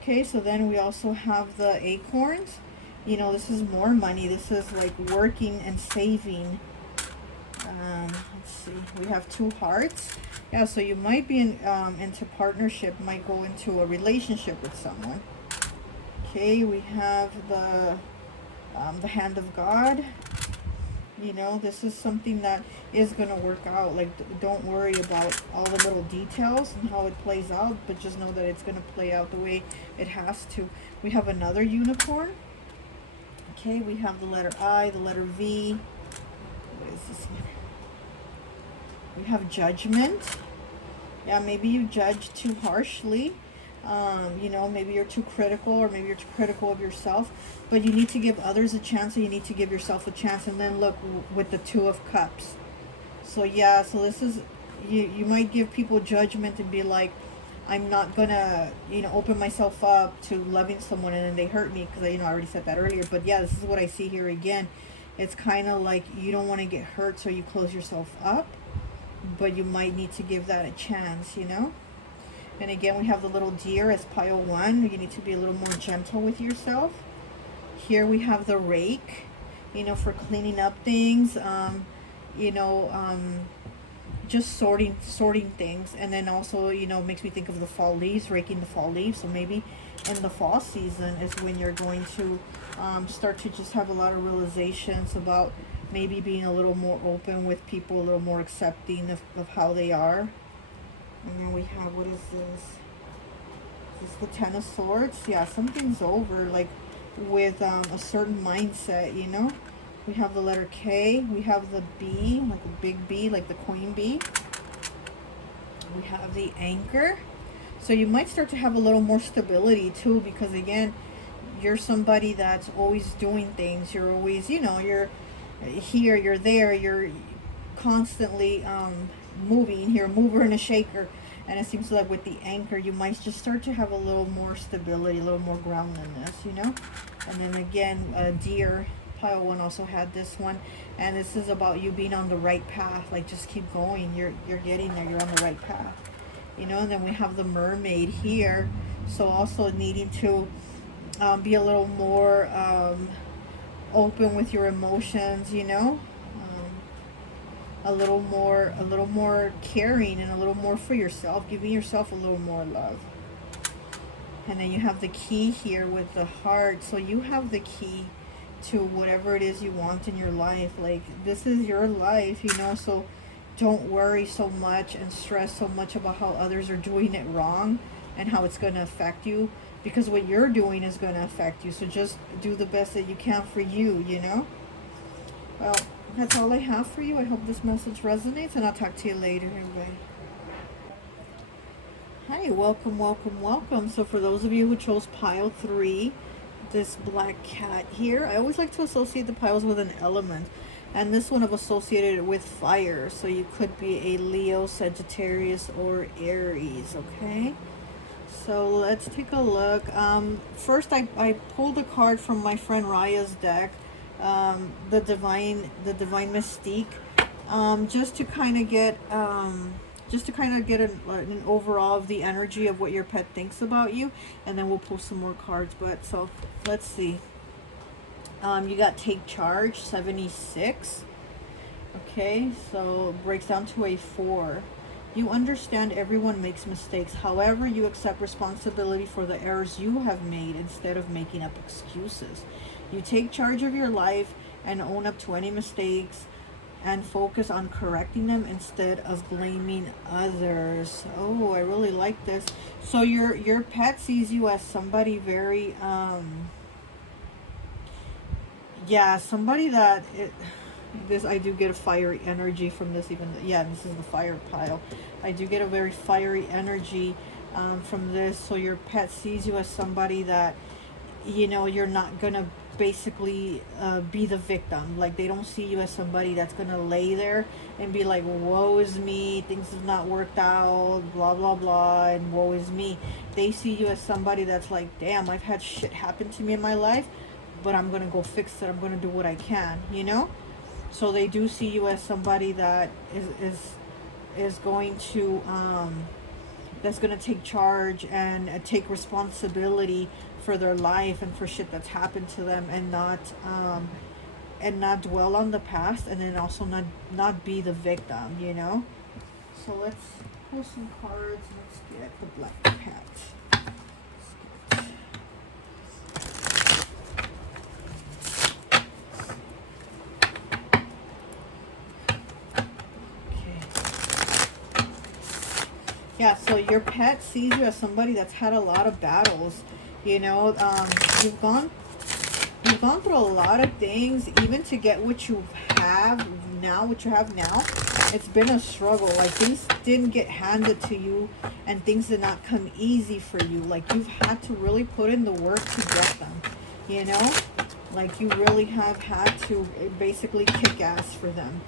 Okay, so then we also have the acorns. You know, this is more money. This is like working and saving. Let's see. We have 2 hearts. Yeah, so you might be into partnership, might go into a relationship with someone. Okay, we have the hand of God. You know, this is something that is going to work out. Like, don't worry about all the little details and how it plays out, but just know that it's going to play out the way it has to. We have another unicorn. Okay, we have the letter I, the letter V. What is this here? We have judgment. Yeah, maybe you judge too harshly. You know, maybe you're too critical, or maybe you're too critical of yourself, but you need to give others a chance, and you need to give yourself a chance. And then look with the 2 of Cups. So yeah, so this is, you might give people judgment and be like, I'm not gonna, you know, open myself up to loving someone, and then they hurt me, because, you know, I already said that earlier. But yeah, this is what I see here again. It's kind of like you don't want to get hurt, so you close yourself up, but you might need to give that a chance, you know. And again, we have the little deer as pile 1. You need to be a little more gentle with yourself. Here we have the rake, you know, for cleaning up things, you know, just sorting things. And then also, you know, makes me think of the fall leaves, raking the fall leaves. So maybe in the fall season is when you're going to start to just have a lot of realizations about maybe being a little more open with people, a little more accepting of how they are. And then we have, what is this? Is this the 10 of Swords? Yeah, something's over, like with a certain mindset, you know. We have the letter K. We have the B, like a big B, like the queen bee. We have the Anchor. So you might start to have a little more stability too, because again, you're somebody that's always doing things. You're always, you know, you're here, you're there, you're constantly moving. You're a mover and a shaker. And it seems like with the Anchor, you might just start to have a little more stability, a little more groundedness, you know. And then again, Deer, pile 1 also had this one. And this is about you being on the right path. Like, just keep going. You're getting there. You're on the right path, you know. And then we have the Mermaid here. So also needing to be a little more open with your emotions, you know. A little more caring, and a little more for yourself, giving yourself a little more love. And then you have the key here with the heart. So you have the key to whatever it is you want in your life. Like, this is your life, you know. So don't worry so much and stress so much about how others are doing it wrong and how it's going to affect you, because what you're doing is going to affect you. So just do the best that you can for you, you know. Well, that's all I have for you. I hope this message resonates, and I'll talk to you later. Everybody. Hi, welcome, welcome, welcome. So for those of you who chose pile 3, this black cat here, I always like to associate the piles with an element. And this one I've associated it with fire. So you could be a Leo, Sagittarius, or Aries, okay? So let's take a look. First, I pulled a card from my friend Raya's deck. The divine mystique, just to kind of get an overall of the energy of what your pet thinks about you, and then we'll pull some more cards. But so let's see. You got take charge, 76. Okay, so it breaks down to a 4. You understand everyone makes mistakes. However, you accept responsibility for the errors you have made instead of making up excuses. You take charge of your life and own up to any mistakes and focus on correcting them instead of blaming others. Oh, I really like this. So your pet sees you as somebody very yeah, somebody that this, I do get a fiery energy from this, even yeah, this is the fire pile. I do get a very fiery energy from this. So your pet sees you as somebody that, you know, you're not gonna basically be the victim. Like, they don't see you as somebody that's gonna lay there and be like, woe is me, things have not worked out, blah blah blah, and woe is me. They see you as somebody that's like, damn, I've had shit happen to me in my life, but I'm gonna go fix it, I'm gonna do what I can, you know. So they do see you as somebody that is going to that's going to take charge and take responsibility for their life and for shit that's happened to them, and not dwell on the past, and then also not be the victim, you know. So let's pull some cards. Let's get the Black Cat. Yeah, so your pet sees you as somebody that's had a lot of battles. You know, you've gone through a lot of things, even to get what you have now. It's been a struggle. Like, things didn't get handed to you, and things did not come easy for you. Like, you've had to really put in the work to get them, you know. Like, you really have had to basically kick ass for them.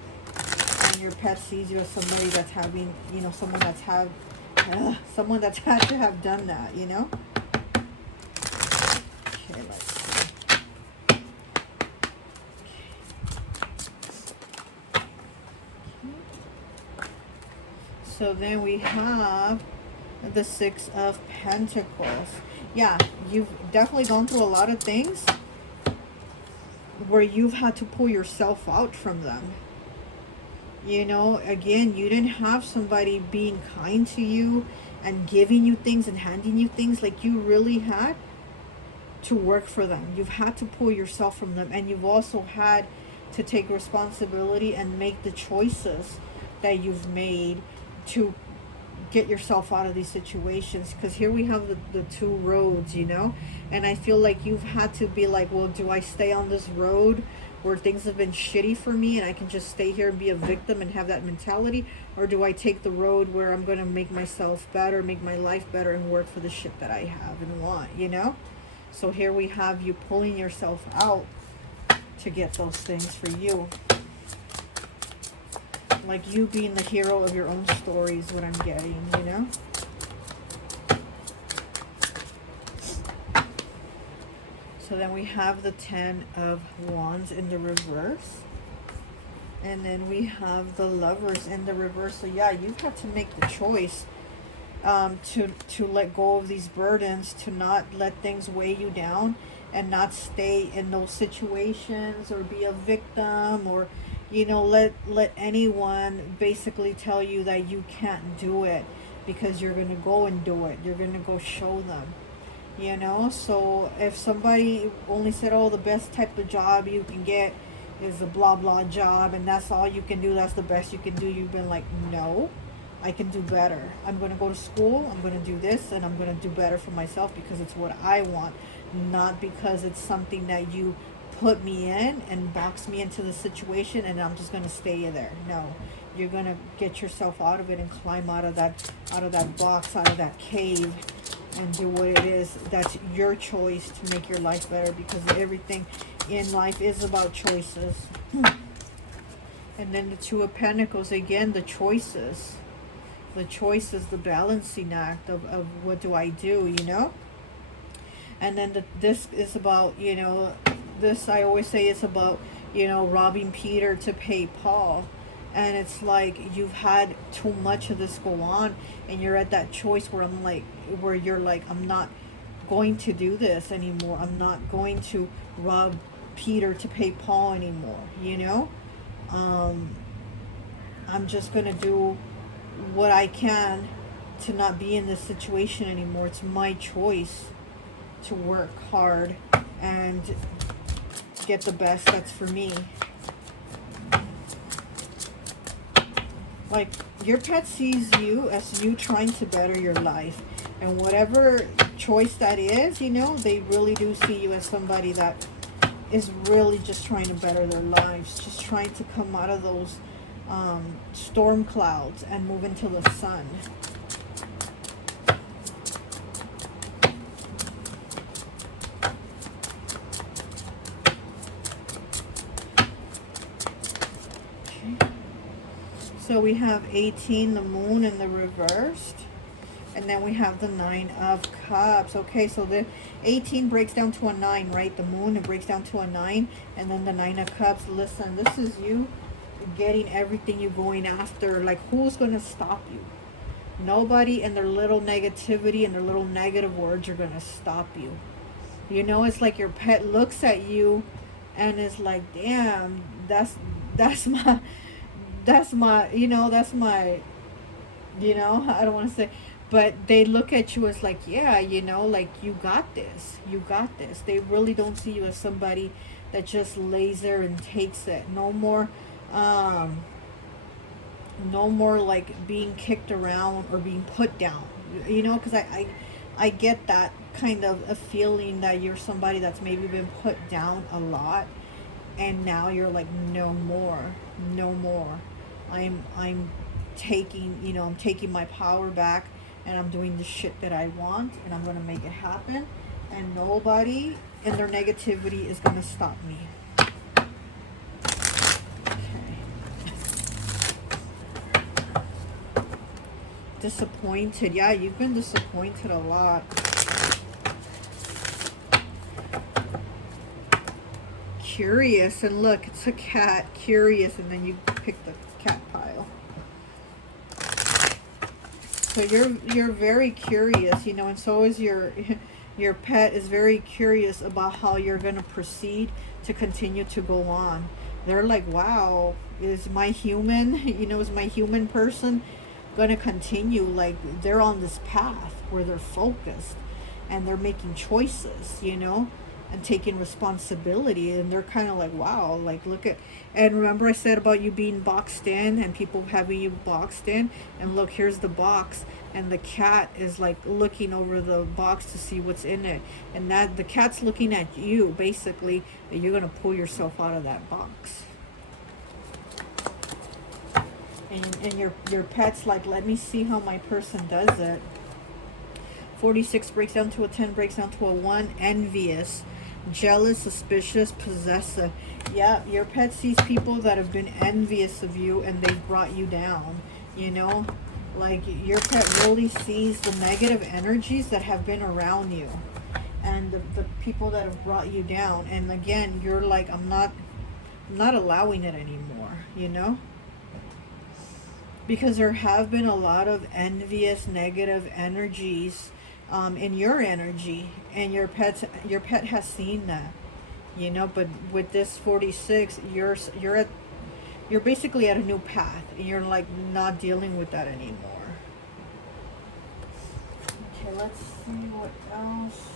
And your pet sees you as somebody that's having, you know, someone that's had to have done that, you know. Okay, let's see. So then we have the Six of Pentacles. Yeah, you've definitely gone through a lot of things where you've had to pull yourself out from them. You know, again, you didn't have somebody being kind to you and giving you things and handing you things. Like, you really had to work for them. You've had to pull yourself from them, and you've also had to take responsibility and make the choices that you've made to get yourself out of these situations. Because here we have the two roads, you know, and I feel like you've had to be like, well, do I stay on this road where things have been shitty for me and I can just stay here and be a victim and have that mentality, or do I take the road where I'm going to make myself better, make my life better, and work for the shit that I have and want, you know? So here we have you pulling yourself out to get those things for you. Like, you being the hero of your own story is what I'm getting, you know? So then we have the Ten of Wands in the reverse. And then we have the Lovers in the reverse. So yeah, you've had to make the choice to let go of these burdens, to not let things weigh you down, and not stay in those situations or be a victim, or, you know, let anyone basically tell you that you can't do it, because you're going to go and do it. You're going to go show them. You know, so if somebody only said, oh, the best type of job you can get is a blah blah job, and that's all you can do, that's the best you can do, you've been like, no, I can do better. I'm going to go to school, I'm going to do this, and I'm going to do better for myself because it's what I want, not because it's something that you put me in and box me into the situation and I'm just going to stay there. No, you're going to get yourself out of it and climb out of that box, out of that cave, and do what it is. That's your choice to make your life better, because everything in life is about choices. And then the Two of Pentacles, again, the choices. The choices, the balancing act of what do I do, you know? And then this is about, you know, this, I always say, it's about, you know, robbing Peter to pay Paul. And it's like you've had too much of this go on, and you're at that choice where you're like, I'm not going to do this anymore. I'm not going to rob Peter to pay Paul anymore, you know? I'm just going to do what I can to not be in this situation anymore. It's my choice to work hard and get the best that's for me. Like, your pet sees you as you trying to better your life. And whatever choice that is, you know, they really do see you as somebody that is really just trying to better their lives. Just trying to come out of those storm clouds and move into the sun. So we have 18, the moon in the reversed. And then we have the 9 of Cups. Okay, so the 18 breaks down to a 9, right? The moon, it breaks down to a 9. And then the 9 of Cups. Listen, this is you getting everything you're going after. Like, who's going to stop you? Nobody, and their little negativity and their little negative words are going to stop you. You know, it's like your pet looks at you and is like, damn, that's my, you know, that's my, you know, I don't want to say, but they look at you as like, yeah, you know, like, you got this, you got this. They really don't see you as somebody that just lays there and takes it. No more like being kicked around or being put down, you know, because I get that kind of a feeling that you're somebody that's maybe been put down a lot, and now you're like, no more, no more. I'm taking, you know, I'm taking my power back, and I'm doing the shit that I want, and I'm gonna make it happen, and nobody and their negativity is gonna stop me. Disappointed. Yeah, you've been disappointed a lot. Curious, and look, it's a cat. Curious, and then you pick the cat pile. So you're very curious, you know, and so is your pet is very curious about how you're going to proceed to continue to go on. They're like, wow, is my human, you know, is my human person going to continue? Like, they're on this path where they're focused and they're making choices, you know, and taking responsibility, and they're kind of like, wow, like, look at, and remember I said about you being boxed in and people having you boxed in, and look, here's the box, and the cat is like looking over the box to see what's in it, and that the cat's looking at you basically, that you're going to pull yourself out of that box. And your pet's like, let me see how my person does it. 46 breaks down to a 10, breaks down to a 1. Envious, jealous, suspicious, possessive. Yeah, your pet sees people that have been envious of you and they've brought you down, you know. Like, your pet really sees the negative energies that have been around you and the people that have brought you down. And again, you're like, I'm not allowing it anymore, you know. Because there have been a lot of envious, negative energies in your energy, and your pet has seen that, you know. But with this 46, you're basically at a new path, and you're like not dealing with that anymore. Okay, let's see what else.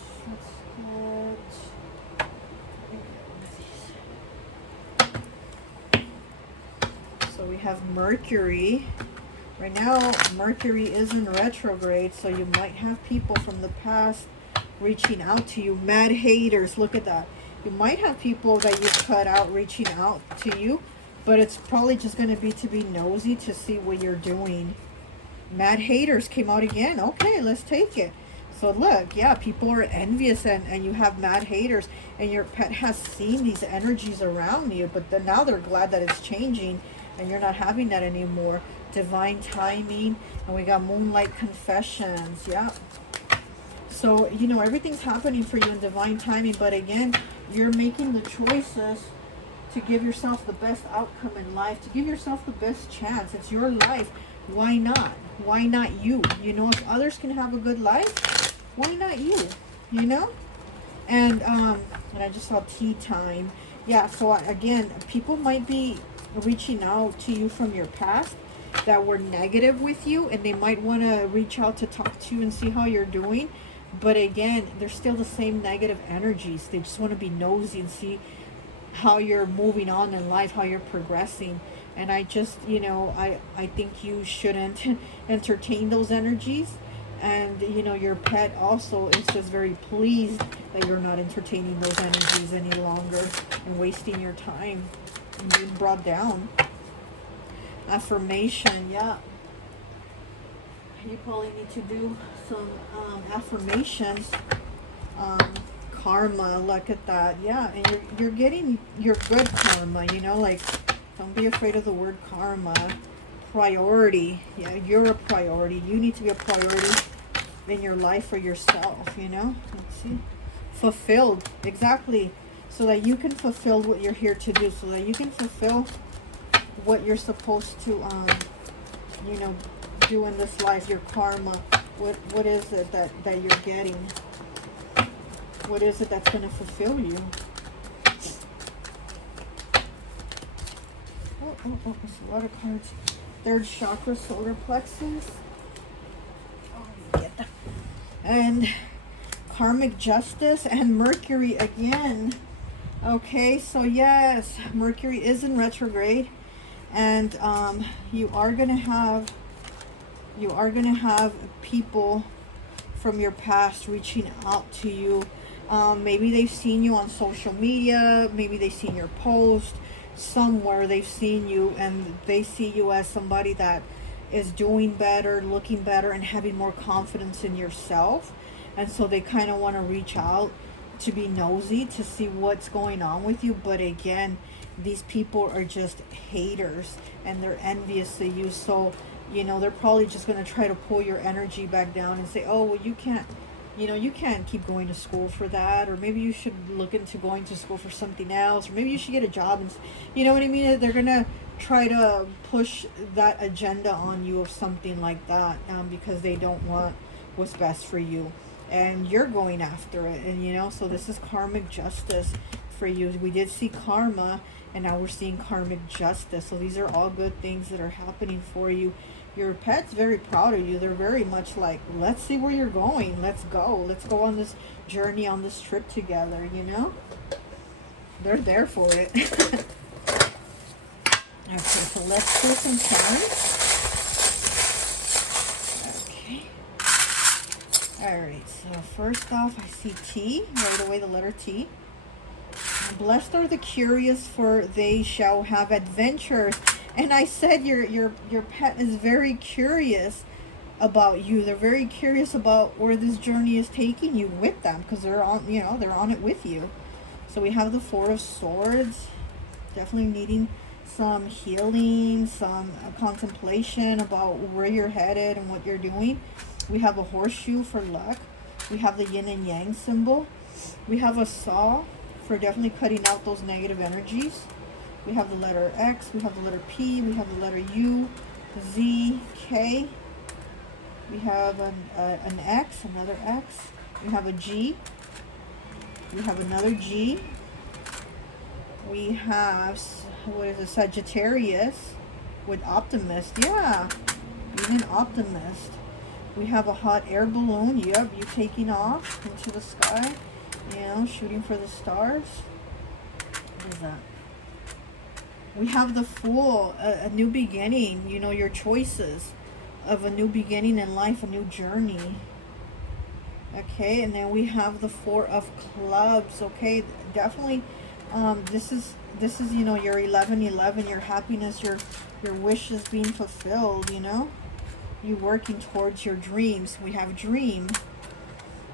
So we have Mercury. Right now, Mercury is in retrograde, so you might have people from the past reaching out to you. Mad haters, look at that. You might have people that you cut out reaching out to you, but it's probably just going to be nosy to see what you're doing. Mad haters came out again. Okay, let's take it. So look, yeah, people are envious, and you have mad haters, and your pet has seen these energies around you, but then now they're glad that it's changing, and you're not having that anymore. Divine timing, and we got moonlight confessions. Yeah, so you know, everything's happening for you in divine timing, but again, you're making the choices to give yourself the best outcome in life, to give yourself the best chance. It's your life. Why not? Why not you? You know, if others can have a good life, why not you? You know. And I just saw tea time. Yeah, so again, people might be reaching out to you from your past that were negative with you, and they might want to reach out to talk to you and see how you're doing, but again, they're still the same negative energies. They just want to be nosy and see how you're moving on in life, how you're progressing. And I just, you know, I think you shouldn't entertain those energies. And, you know, your pet also is just very pleased that you're not entertaining those energies any longer and wasting your time and being brought down. Affirmation, yeah. You probably need to do some affirmations. Karma, look at that. Yeah, and you're getting your good karma, you know, like, don't be afraid of the word karma. Priority. Yeah, you're a priority. You need to be a priority in your life for yourself, you know. Let's see. Fulfilled. Exactly. So that you can fulfill what you're here to do. So that you can fulfill what you're supposed to, you know, do in this life. Your karma. What is it that you're getting? What is it that's going to fulfill you? Oh, there's a lot of cards. Third chakra, solar plexus. Oh, get that. And karmic justice and Mercury again. Okay, so yes, Mercury is in retrograde, and you are gonna have people from your past reaching out to you. Maybe they've seen you on social media. Maybe they've seen your post somewhere. They've seen you and they see you as somebody that is doing better, looking better, and having more confidence in yourself. And so they kind of want to reach out to be nosy to see what's going on with you. But again, these people are just haters and they're envious of you. So, you know, they're probably just going to try to pull your energy back down and say, oh, well, you can't, you know, you can't keep going to school for that, or maybe you should look into going to school for something else, or maybe you should get a job. And you know what I mean? They're going to try to push that agenda on you of something like that, because they don't want what's best for you. And you're going after it. And, you know, so this is karmic justice for you. We did see karma, and now we're seeing karmic justice. So these are all good things that are happening for you. Your pet's very proud of you. They're very much like, let's see where you're going. Let's go. Let's go on this journey, on this trip together, you know? They're there for it. Okay, so let's do some cards. Okay. Alright, so first off, I see T. Right away, the letter T. Blessed are the curious, for they shall have adventures. And I said your pet is very curious about you. They're very curious about where this journey is taking you with them, because they're on, you know, they're on it with you. So we have the Four of Swords, definitely needing some healing, some contemplation about where you're headed and what you're doing. We have a horseshoe for luck. We have the yin and yang symbol. We have a saw for definitely cutting out those negative energies. We have the letter X, we have the letter P, we have the letter U, Z, K. We have an X, another X. We have a G. We have another G. We have, what is it, Sagittarius with optimist. Yeah, even optimist. We have a hot air balloon. Yep, you taking off into the sky, you know, shooting for the stars. What is that? We have the Fool, a new beginning, you know, your choices of a new beginning in life, a new journey. Okay, and then we have the Four of Clubs. Okay, definitely, this is you know, your 1111, your happiness, your wishes being fulfilled, you know, you working towards your dreams. We have dream.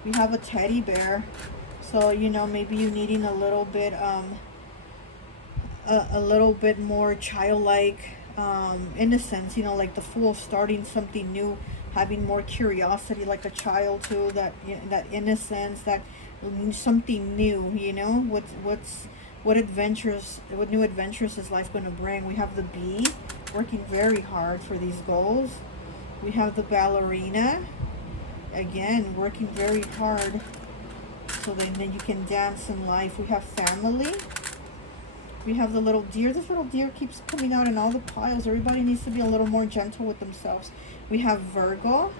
We have a teddy bear. So, you know, maybe you needing a little bit more childlike innocence, you know, like the Fool, starting something new, having more curiosity like a child too, that, you know, that innocence, that something new, you know, what new adventures is life going to bring. We have the Bee, working very hard for these goals. We have the Ballerina, again, working very hard so then you can dance in life. We have Family. We have the little deer. This little deer keeps coming out in all the piles. Everybody needs to be a little more gentle with themselves. We have Virgo.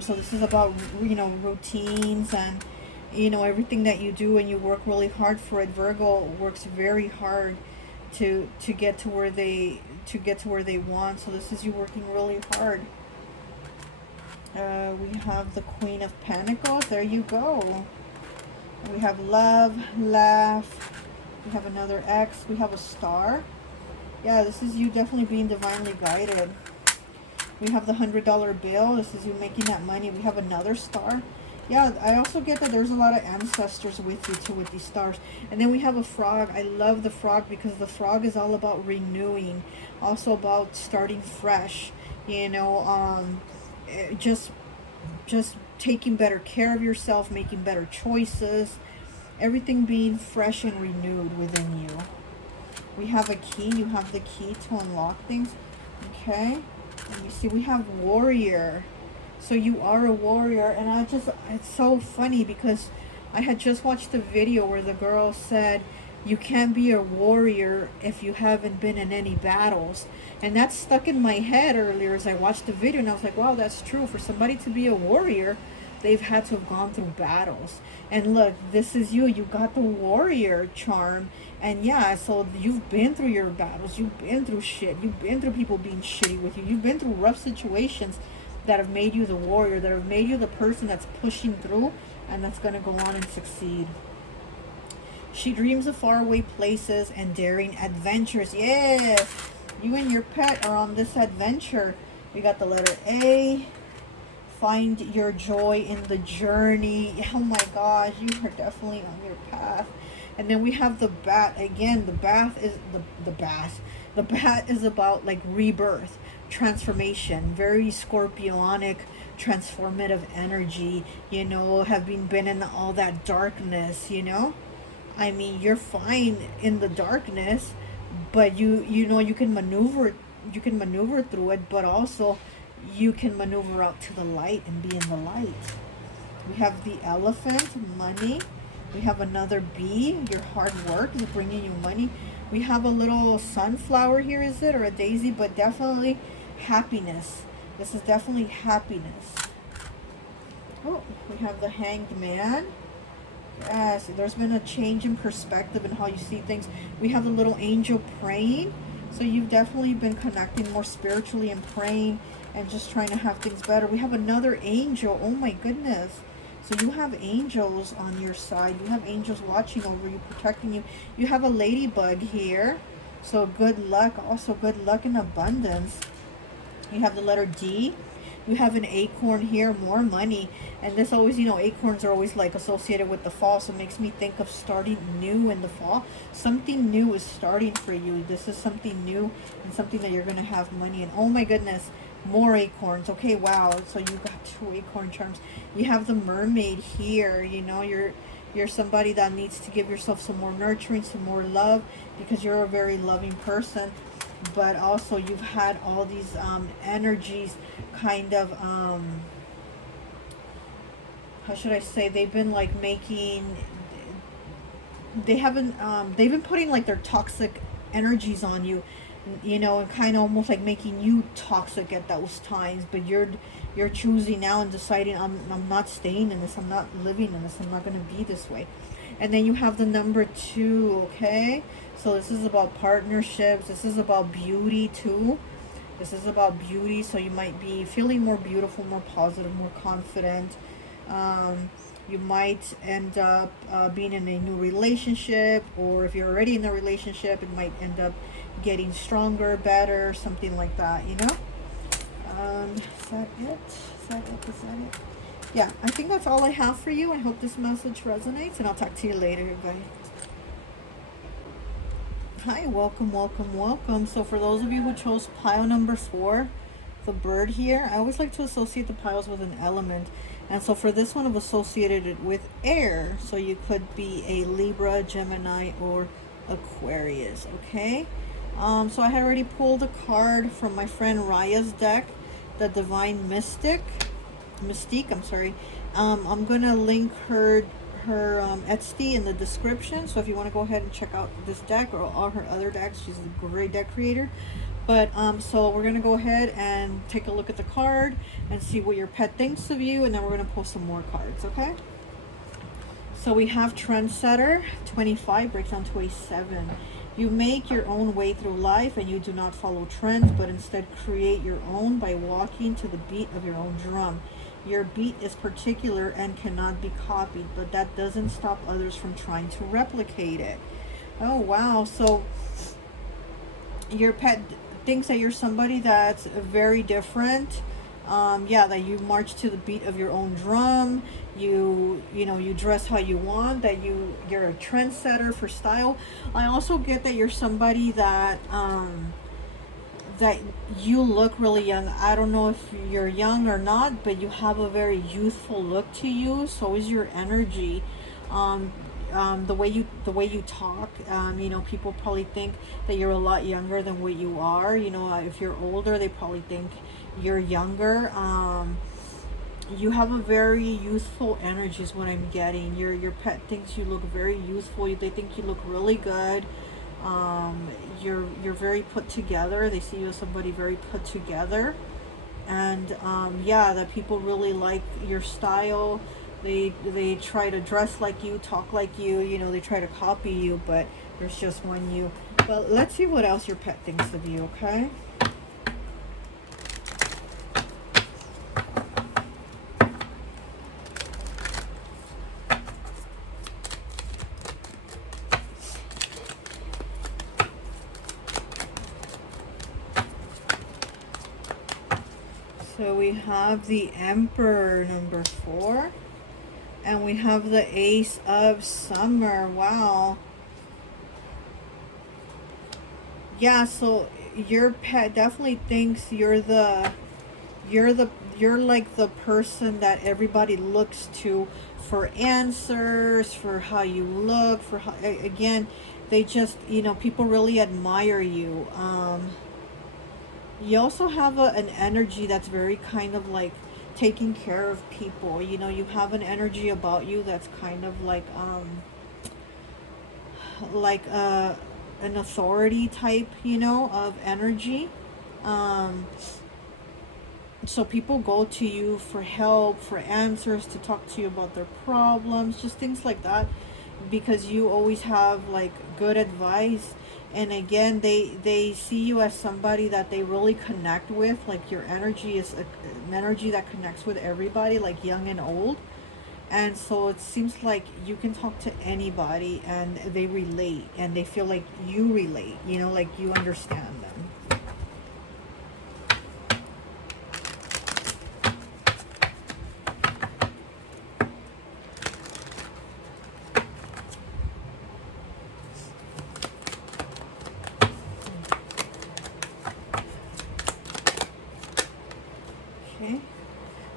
So this is about, you know, routines and, you know, everything that you do and you work really hard for it. Virgo works very hard to get to where they want. So this is you working really hard. We have the Queen of Pentacles. There you go. We have love, laugh. We have another X. We have a star. Yeah, this is you definitely being divinely guided. We have the $100 bill. This is you making that money. We have another star. Yeah, I also get that there's a lot of ancestors with you too with these stars. And then we have a frog. I love the frog because the frog is all about renewing. Also about starting fresh. You know, just taking better care of yourself, making better choices, everything being fresh and renewed within you. We have a key. You have the key to unlock things. Okay, and you see we have warrior. So you are a warrior, and it's so funny because I had just watched a video where the girl said you can't be a warrior if you haven't been in any battles. And that stuck in my head earlier as I watched the video, and I was like, wow, that's true. For somebody to be a warrior, they've had to have gone through battles. And look, this is you. You got the warrior charm. And yeah, so you've been through your battles. You've been through shit. You've been through people being shitty with you. You've been through rough situations that have made you the warrior, that have made you the person that's pushing through and that's going to go on and succeed. She dreams of faraway places and daring adventures. Yes, you and your pet are on this adventure. We got the letter A. Find your joy in the journey. Oh my gosh, you are definitely on your path. And then we have the bat. Again, the bat is the bat is about like rebirth, transformation, very scorpionic, transformative energy, you know, having been in all that darkness, you know. I mean, you're fine in the darkness, but you know, you can maneuver through it, but also you can maneuver out to the light and be in the light. We have the elephant, money. We have another bee, your hard work is bringing you money. We have a little sunflower here, is it, or a daisy, but definitely happiness. This is definitely happiness. Oh, we have the hanged man. Yes, there's been a change in perspective and how you see things. We have a little angel praying. So you've definitely been connecting more spiritually and praying and just trying to have things better. We have another angel. Oh my goodness. So you have angels on your side. You have angels watching over you, protecting you. You have a ladybug here. So good luck. Also good luck and abundance. You have the letter D. You have an acorn here, more money. And this always, you know, acorns are always like associated with the fall. So it makes me think of starting new in the fall. Something new is starting for you. This is something new and something that you're going to have money in. Oh my goodness, more acorns. Okay, wow. So you got 2 acorn charms. You have the mermaid here. You know, you're somebody that needs to give yourself some more nurturing, some more love, because you're a very loving person. But also you've had all these energies kind of how should I say, they've been like making, they've been putting like their toxic energies on you, you know, and kind of almost like making you toxic at those times. But you're choosing now and deciding, I'm not staying in this, I'm not living in this, I'm not going to be this way. And then you have the number 2, okay? So this is about partnerships. This is about beauty too. This is about beauty. So you might be feeling more beautiful, more positive, more confident. You might end up being in a new relationship, or if you're already in a relationship, it might end up getting stronger, better, something like that, you know? Is that it? Is that it? Yeah, I think that's all I have for you. I hope this message resonates, and I'll talk to you later. Bye. Hi, welcome. So for those of you who chose pile number 4, the bird here, I always like to associate the piles with an element. And so for this one, I've associated it with air. So you could be a Libra, Gemini, or Aquarius, okay? So I had already pulled a card from my friend Raya's deck, the Divine Mystique, I'm sorry. I'm gonna link her Etsy in the description, so if you want to go ahead and check out this deck or all her other decks, she's a great deck creator. But so we're gonna go ahead and take a look at the card and see what your pet thinks of you, and then we're gonna pull some more cards, okay? So we have Trendsetter 25 breaks down to a 7, You make your own way through life, and you do not follow trends, but instead create your own by walking to the beat of your own drum. Your beat is particular and cannot be copied, but that doesn't stop others from trying to replicate it. Oh, wow. So your pet thinks that you're somebody that's very different. Yeah, that you march to the beat of your own drum. You know, you dress how you want. That you're a trendsetter for style. I also get that you're somebody that that you look really young. I don't know if you're young or not, but you have a very youthful look to you. So is your energy. The way you talk, you know, people probably think that you're a lot younger than what you are. You know, if you're older, they probably think you're younger. You have a very youthful energy is what I'm getting. Your pet thinks you look very youthful. They think you look really good. You're very put together. They see you as somebody very put together, and yeah, that people really like your style. They try to dress like you, talk like you know, they try to copy you, but there's just one you. Well, let's see what else your pet thinks of you, okay? So we have the Emperor, number 4. And we have the Ace of Summer. Wow. Yeah, so your pet definitely thinks you're like the person that everybody looks to for answers, for how you look, for how, again, they just, you know, people really admire you. You also have an energy that's very kind of like taking care of people. You know, you have an energy about you that's kind of like an authority type, you know, of energy. So people go to you for help, for answers, to talk to you about their problems, just things like that, because you always have like good advice. And again, they see you as somebody that they really connect with. Like your energy is an energy that connects with everybody, like young and old. And so it seems like you can talk to anybody and they relate, and they feel like you relate, you know, like you understand them. Okay.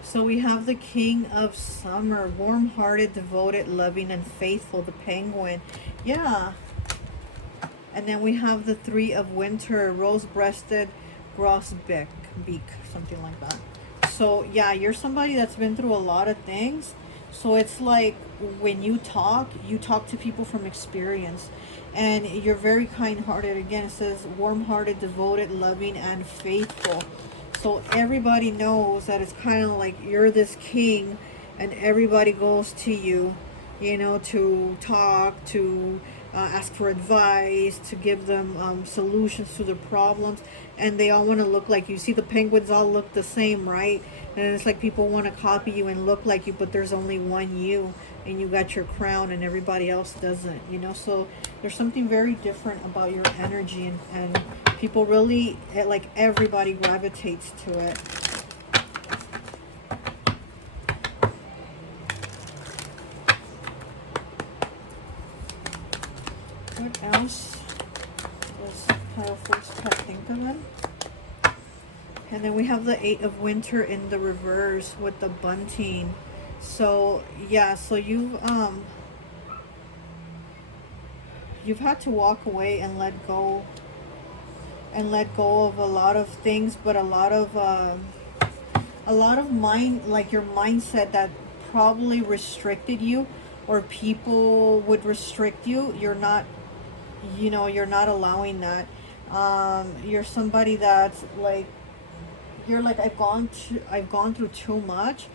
So we have the King of Summer, warm-hearted, devoted, loving, and faithful, the Penguin. Yeah. And then we have the Three of Winter, rose-breasted, grosbeak, something like that. So yeah, you're somebody that's been through a lot of things. So it's like when you talk to people from experience. And you're very kind-hearted. Again, it says warm-hearted, devoted, loving, and faithful. So everybody knows that it's kind of like you're this king, and everybody goes to you, you know, to talk, to ask for advice, to give them solutions to their problems. And they all want to look like you. See, the penguins all look the same, right? And it's like people want to copy you and look like you, but there's only one you, and you got your crown and everybody else doesn't, you know. So there's something very different about your energy, and people really, like, everybody gravitates to it. What else does Pile Force Pet think of it? And then we have the Eight of Winter in the reverse with the bunting. So yeah, so you've had to walk away and let go of a lot of things, but a lot of mind, like your mindset that probably restricted you, or people would restrict you. You're not, you know, you're not allowing that. You're somebody that's like, you're like, I've gone through too much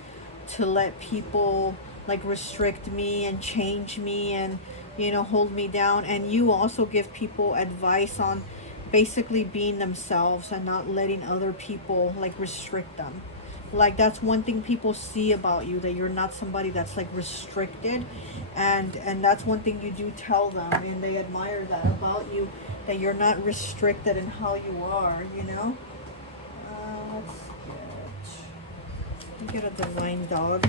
to let people like restrict me and change me, and you know, hold me down. And you also give people advice on basically being themselves and not letting other people like restrict them. Like that's one thing people see about you, that you're not somebody that's like restricted. And that's one thing you do tell them, and they admire that about you, that you're not restricted in how you are, you know. Let's get a divine dog.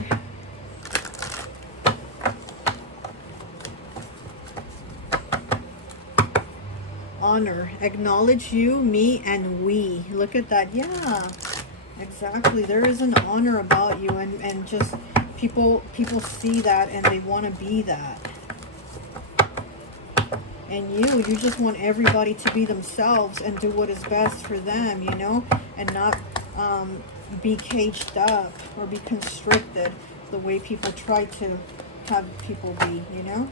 Honor, acknowledge you, me, and we. Look at that. Yeah, exactly. There is an honor about you, and just people see that and they want to be that. And you just want everybody to be themselves and do what is best for them, you know, and not be caged up or be constricted the way people try to have people be, you know.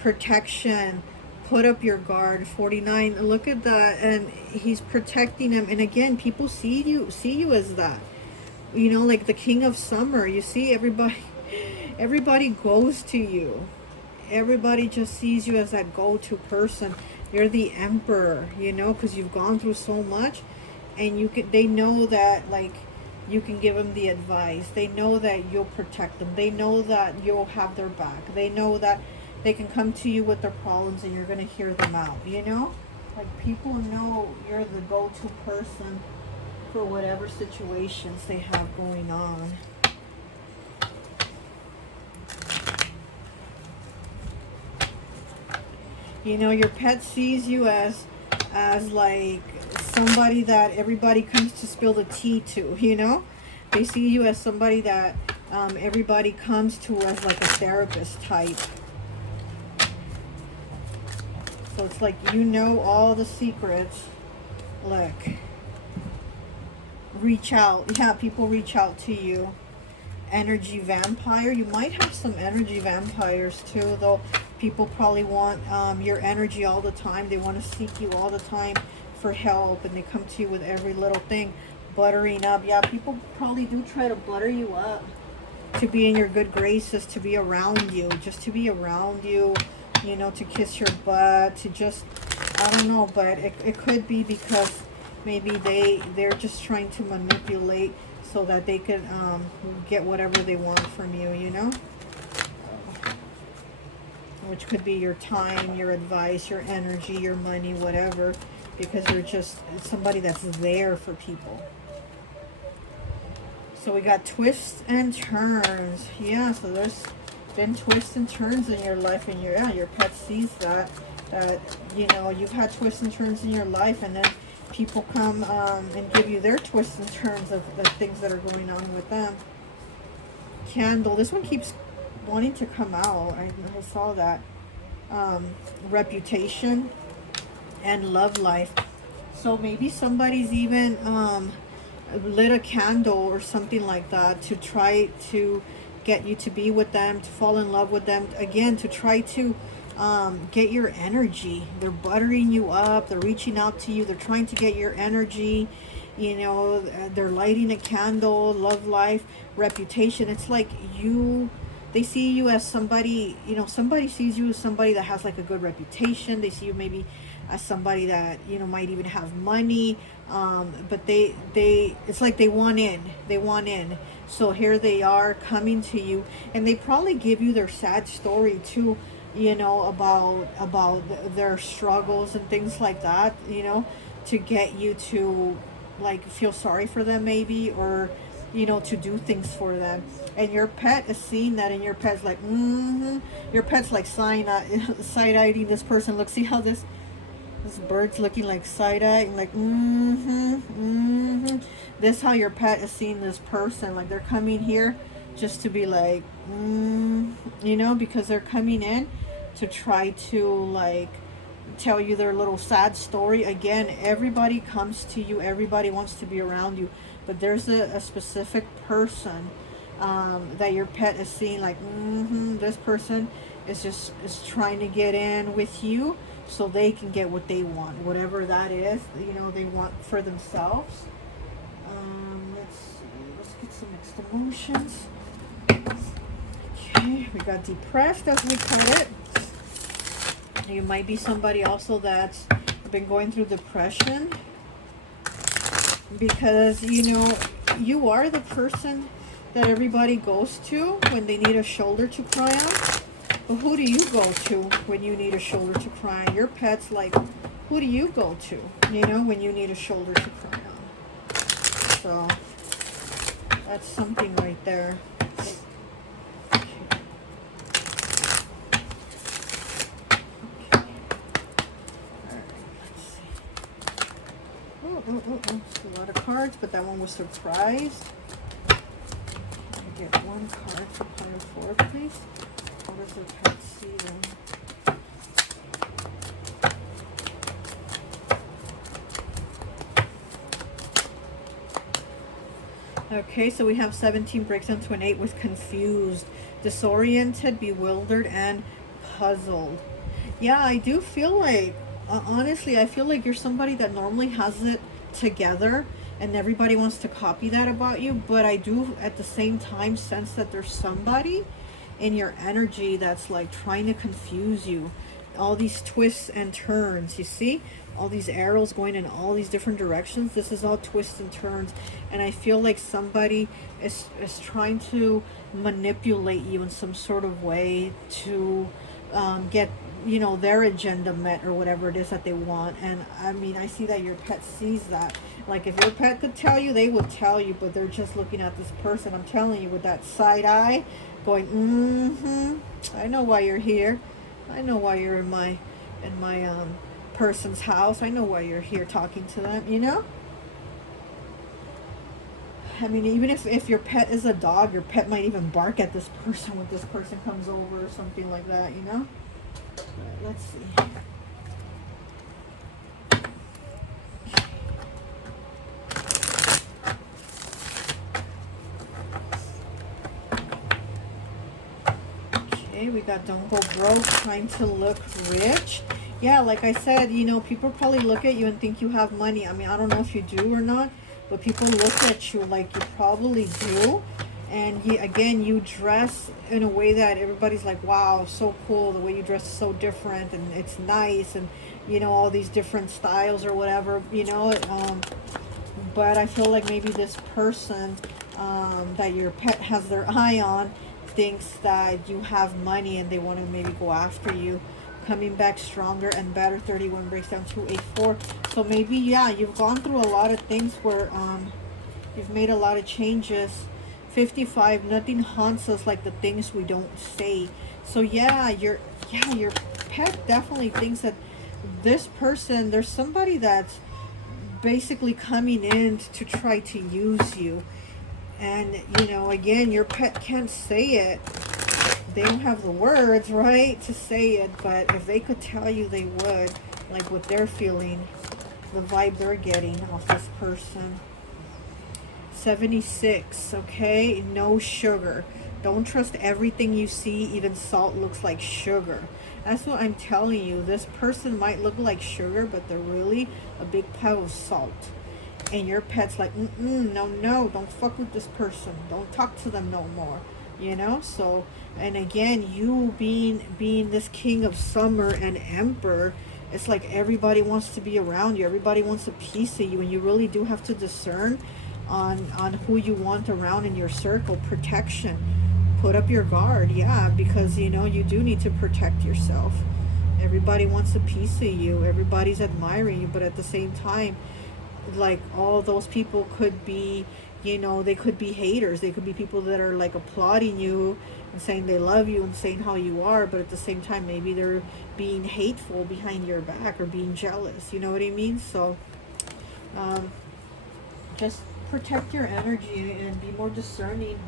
Protection, put up your guard. 49, look at that, and he's protecting them. And again, people see you as that, you know, like the king of summer. You see, everybody goes to you. Everybody just sees you as that go-to person. You're the emperor, you know, because you've gone through so much, and they know that, like, you can give them the advice. They know that you'll protect them. They know that you'll have their back. They know that they can come to you with their problems and you're going to hear them out, you know? Like, people know you're the go-to person for whatever situations they have going on. You know, your pet sees you as like somebody that everybody comes to spill the tea to, you know? They see you as somebody that everybody comes to as like a therapist type. So it's like, you know, all the secrets. Look. Reach out. Yeah, people reach out to you. Energy vampire. You might have some energy vampires too, though. People probably want your energy all the time. They want to seek you all the time for help, and they come to you with every little thing. Buttering up. Yeah, people probably do try to butter you up to be in your good graces, to be around you, just to be around you, you know, to kiss your butt, to just, I don't know, but it could be because maybe they're just trying to manipulate so that they could get whatever they want from you, you know? Which could be your time, your advice, your energy, your money, whatever, because you're just somebody that's there for people. So we got twists and turns. Yeah, so there's been twists and turns in your life, and your pet sees that you know, you've had twists and turns in your life, and then people come and give you their twists and turns of the things that are going on with them. Candle. This one keeps wanting to come out. I saw that. Reputation and love life. So maybe somebody's even lit a candle or something like that to try to get you to be with them, to fall in love with them. Again, to try to get your energy. They're buttering you up. They're reaching out to you. They're trying to get your energy. You know, they're lighting a candle. Love life, reputation. It's like they see you as somebody, you know, somebody sees you as somebody that has like a good reputation. They see you maybe as somebody that, you know, might even have money. But it's like they want in. So here they are coming to you, and they probably give you their sad story too, you know, about their struggles and things like that, you know, to get you to like feel sorry for them maybe, or, you know, to do things for them. And your pet is seeing that, and your pet's like, your pet's like side-eyeing this person. Look, see how this bird's looking like side-eye, like, This is how your pet is seeing this person. Like, they're coming here just to be like, you know, because they're coming in to try to, like, tell you their little sad story. Again, everybody comes to you. Everybody wants to be around you. But there's a specific person that your pet is seeing, like, this person is trying to get in with you so they can get what they want, whatever that is, you know, they want for themselves. Let's get some mixed emotions. Okay, we got depressed as we cut it. You might be somebody also that's been going through depression, because, you know, you are the person that everybody goes to when they need a shoulder to cry on. But who do you go to when you need a shoulder to cry on? Your pet's like, who do you go to, you know, when you need a shoulder to cry on? So that's something right there. A lot of cards, but that one was surprised. Get one card for pile 4, please. How does the pet see them? Okay, so we have 17 breaks down to an 8 with confused, disoriented, bewildered, and puzzled. Yeah, I do feel like, honestly, I feel like you're somebody that normally has it together and everybody wants to copy that about you, but I do at the same time sense that there's somebody in your energy that's like trying to confuse you. All these twists and turns, you see? All these arrows going in all these different directions. This is all twists and turns, and I feel like somebody is trying to manipulate you in some sort of way to get, you know, their agenda met or whatever it is that they want. And I mean, I see that your pet sees that. Like, if your pet could tell you, they would tell you, but they're just looking at this person, I'm telling you, with that side eye going, I know why you're here. I know why you're in my person's house. I know why you're here talking to them, you know? I mean, even if your pet is a dog, your pet might even bark at this person when this person comes over or something like that, you know? Right, let's see. Okay, we got don't go broke, trying to look rich. Yeah, like I said, you know, people probably look at you and think you have money. I mean, I don't know if you do or not, but people look at you like you probably do. And again, you dress in a way that everybody's like, wow, so cool. The way you dress is so different and it's nice, and, you know, all these different styles or whatever, you know. But I feel like maybe this person that your pet has their eye on thinks that you have money and they want to maybe go after you. Coming back stronger and better. 31 breaks down to a 4. So maybe, yeah, you've gone through a lot of things where you've made a lot of changes. 55, nothing haunts us like the things we don't say. So yeah, your pet definitely thinks that this person, there's somebody that's basically coming in to try to use you. And, you know, again, your pet can't say it. They don't have the words, right, to say it, but if they could tell you, they would, like what they're feeling, the vibe they're getting off this person. 76, okay, no sugar. Don't trust everything you see. Even salt looks like sugar. That's what I'm telling you. This person might look like sugar, but they're really a big pile of salt. And your pet's like, no, don't fuck with this person. Don't talk to them no more. You know, so, and again, you being this king of summer and emperor, it's like everybody wants to be around you. Everybody wants a piece of you, and you really do have to discern on who you want around in your circle. Protection. Put up your guard, yeah, because, you know, you do need to protect yourself. Everybody wants a piece of you. Everybody's admiring you, but at the same time, like, all those people could be, you know, they could be haters. They could be people that are like applauding you and saying they love you and saying how you are, but at the same time, maybe they're being hateful behind your back or being jealous. You know what I mean? So just protect your energy and be more discerning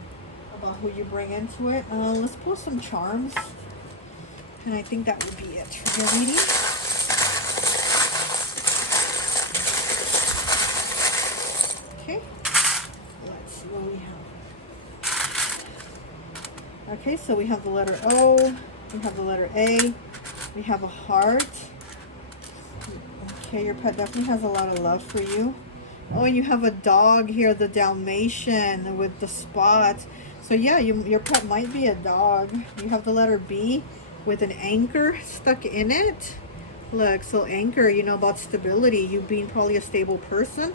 about who you bring into it. Let's pull some charms, and I think that would be it for your reading. Okay, so we have the letter O, we have the letter A, we have a heart. Okay, your pet definitely has a lot of love for you. Oh, and you have a dog here, the Dalmatian with the spots. So yeah, your pet might be a dog. You have the letter B, with an anchor stuck in it. Look, so anchor, you know, about stability, you being probably a stable person.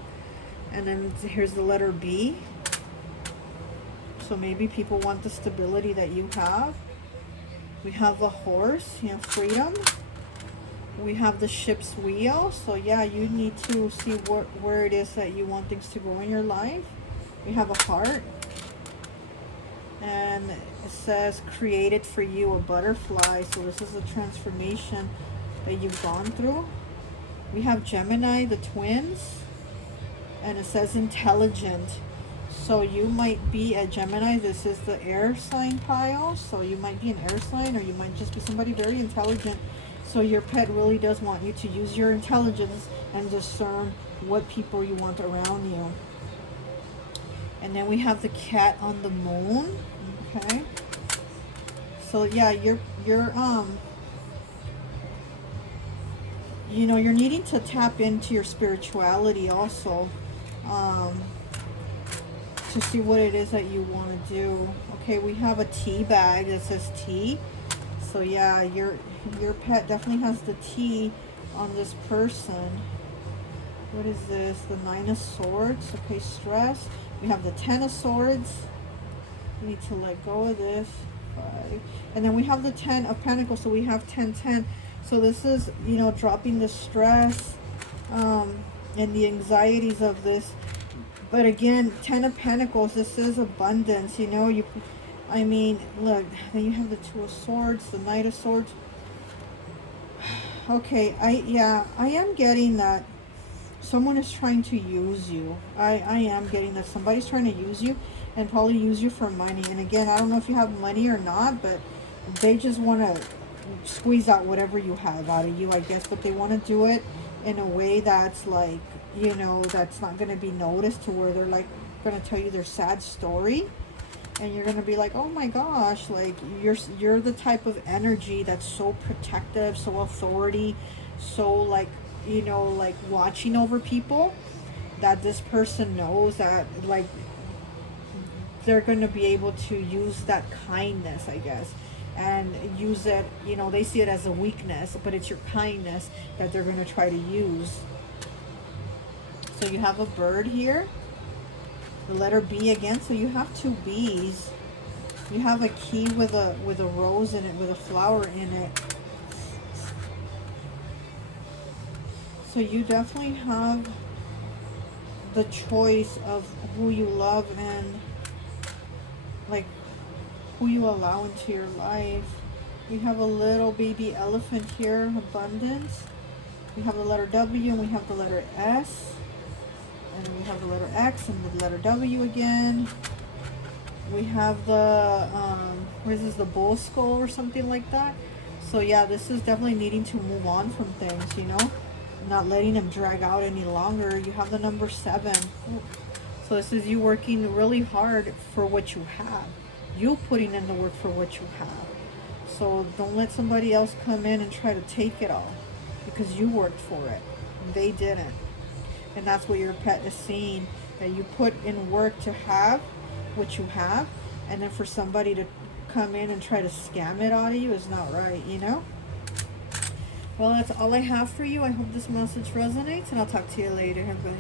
And then here's the letter B. So maybe people want the stability that you have. We have the horse, you know, freedom. We have the ship's wheel. So yeah, you need to see where it is that you want things to go in your life. We have a heart. And it says created for you, a butterfly. So this is a transformation that you've gone through. We have Gemini, the twins. And it says intelligent. So you might be a Gemini. This is the air sign pile. So you might be an air sign, or you might just be somebody very intelligent. So your pet really does want you to use your intelligence and discern what people you want around you. And then we have the cat on the moon. Okay. So yeah, you're you know, you're needing to tap into your spirituality also, to see what it is that you want to do. Okay, we have a tea bag that says tea. So yeah, your pet definitely has the tea on this person. What is this? The 9 of Swords. Okay, stress. We have the 10 of Swords. We need to let go of this. 5. And then we have the 10 of Pentacles. So we have 10-10. So this is, you know, dropping the stress and the anxieties of this. But again, 10 of Pentacles, this is abundance, you know. I mean, look, then you have the 2 of Swords, the Knight of Swords. Okay, I am getting that someone is trying to use you. I am getting that somebody's trying to use you, and probably use you for money. And again, I don't know if you have money or not, but they just want to squeeze out whatever you have out of you, I guess. But they want to do it in a way that's like, you know, that's not going to be noticed, to where they're like going to tell you their sad story, and you're going to be like, oh my gosh, like you're the type of energy that's so protective, so authority, so like, you know, like watching over people, that this person knows that like they're going to be able to use that kindness, I guess, and use it, you know, they see it as a weakness, but it's your kindness that they're going to try to use. So you have a bird here, the letter B again. So you have 2 bees. You have a key with a rose in it, with a flower in it. So you definitely have the choice of who you love and like who you allow into your life. We have a little baby elephant here, abundance. We have the letter W, and we have the letter S. And then we have the letter X and the letter W again. We have the, what is this, the bull skull or something like that. So yeah, this is definitely needing to move on from things, you know. Not letting them drag out any longer. You have the number 7. So this is you working really hard for what you have. You putting in the work for what you have. So don't let somebody else come in and try to take it all, because you worked for it. They didn't. And that's what your pet is seeing, that you put in work to have what you have, and then for somebody to come in and try to scam it out of you is not right, you know? Well, that's all I have for you. I hope this message resonates, and I'll talk to you later, everybody.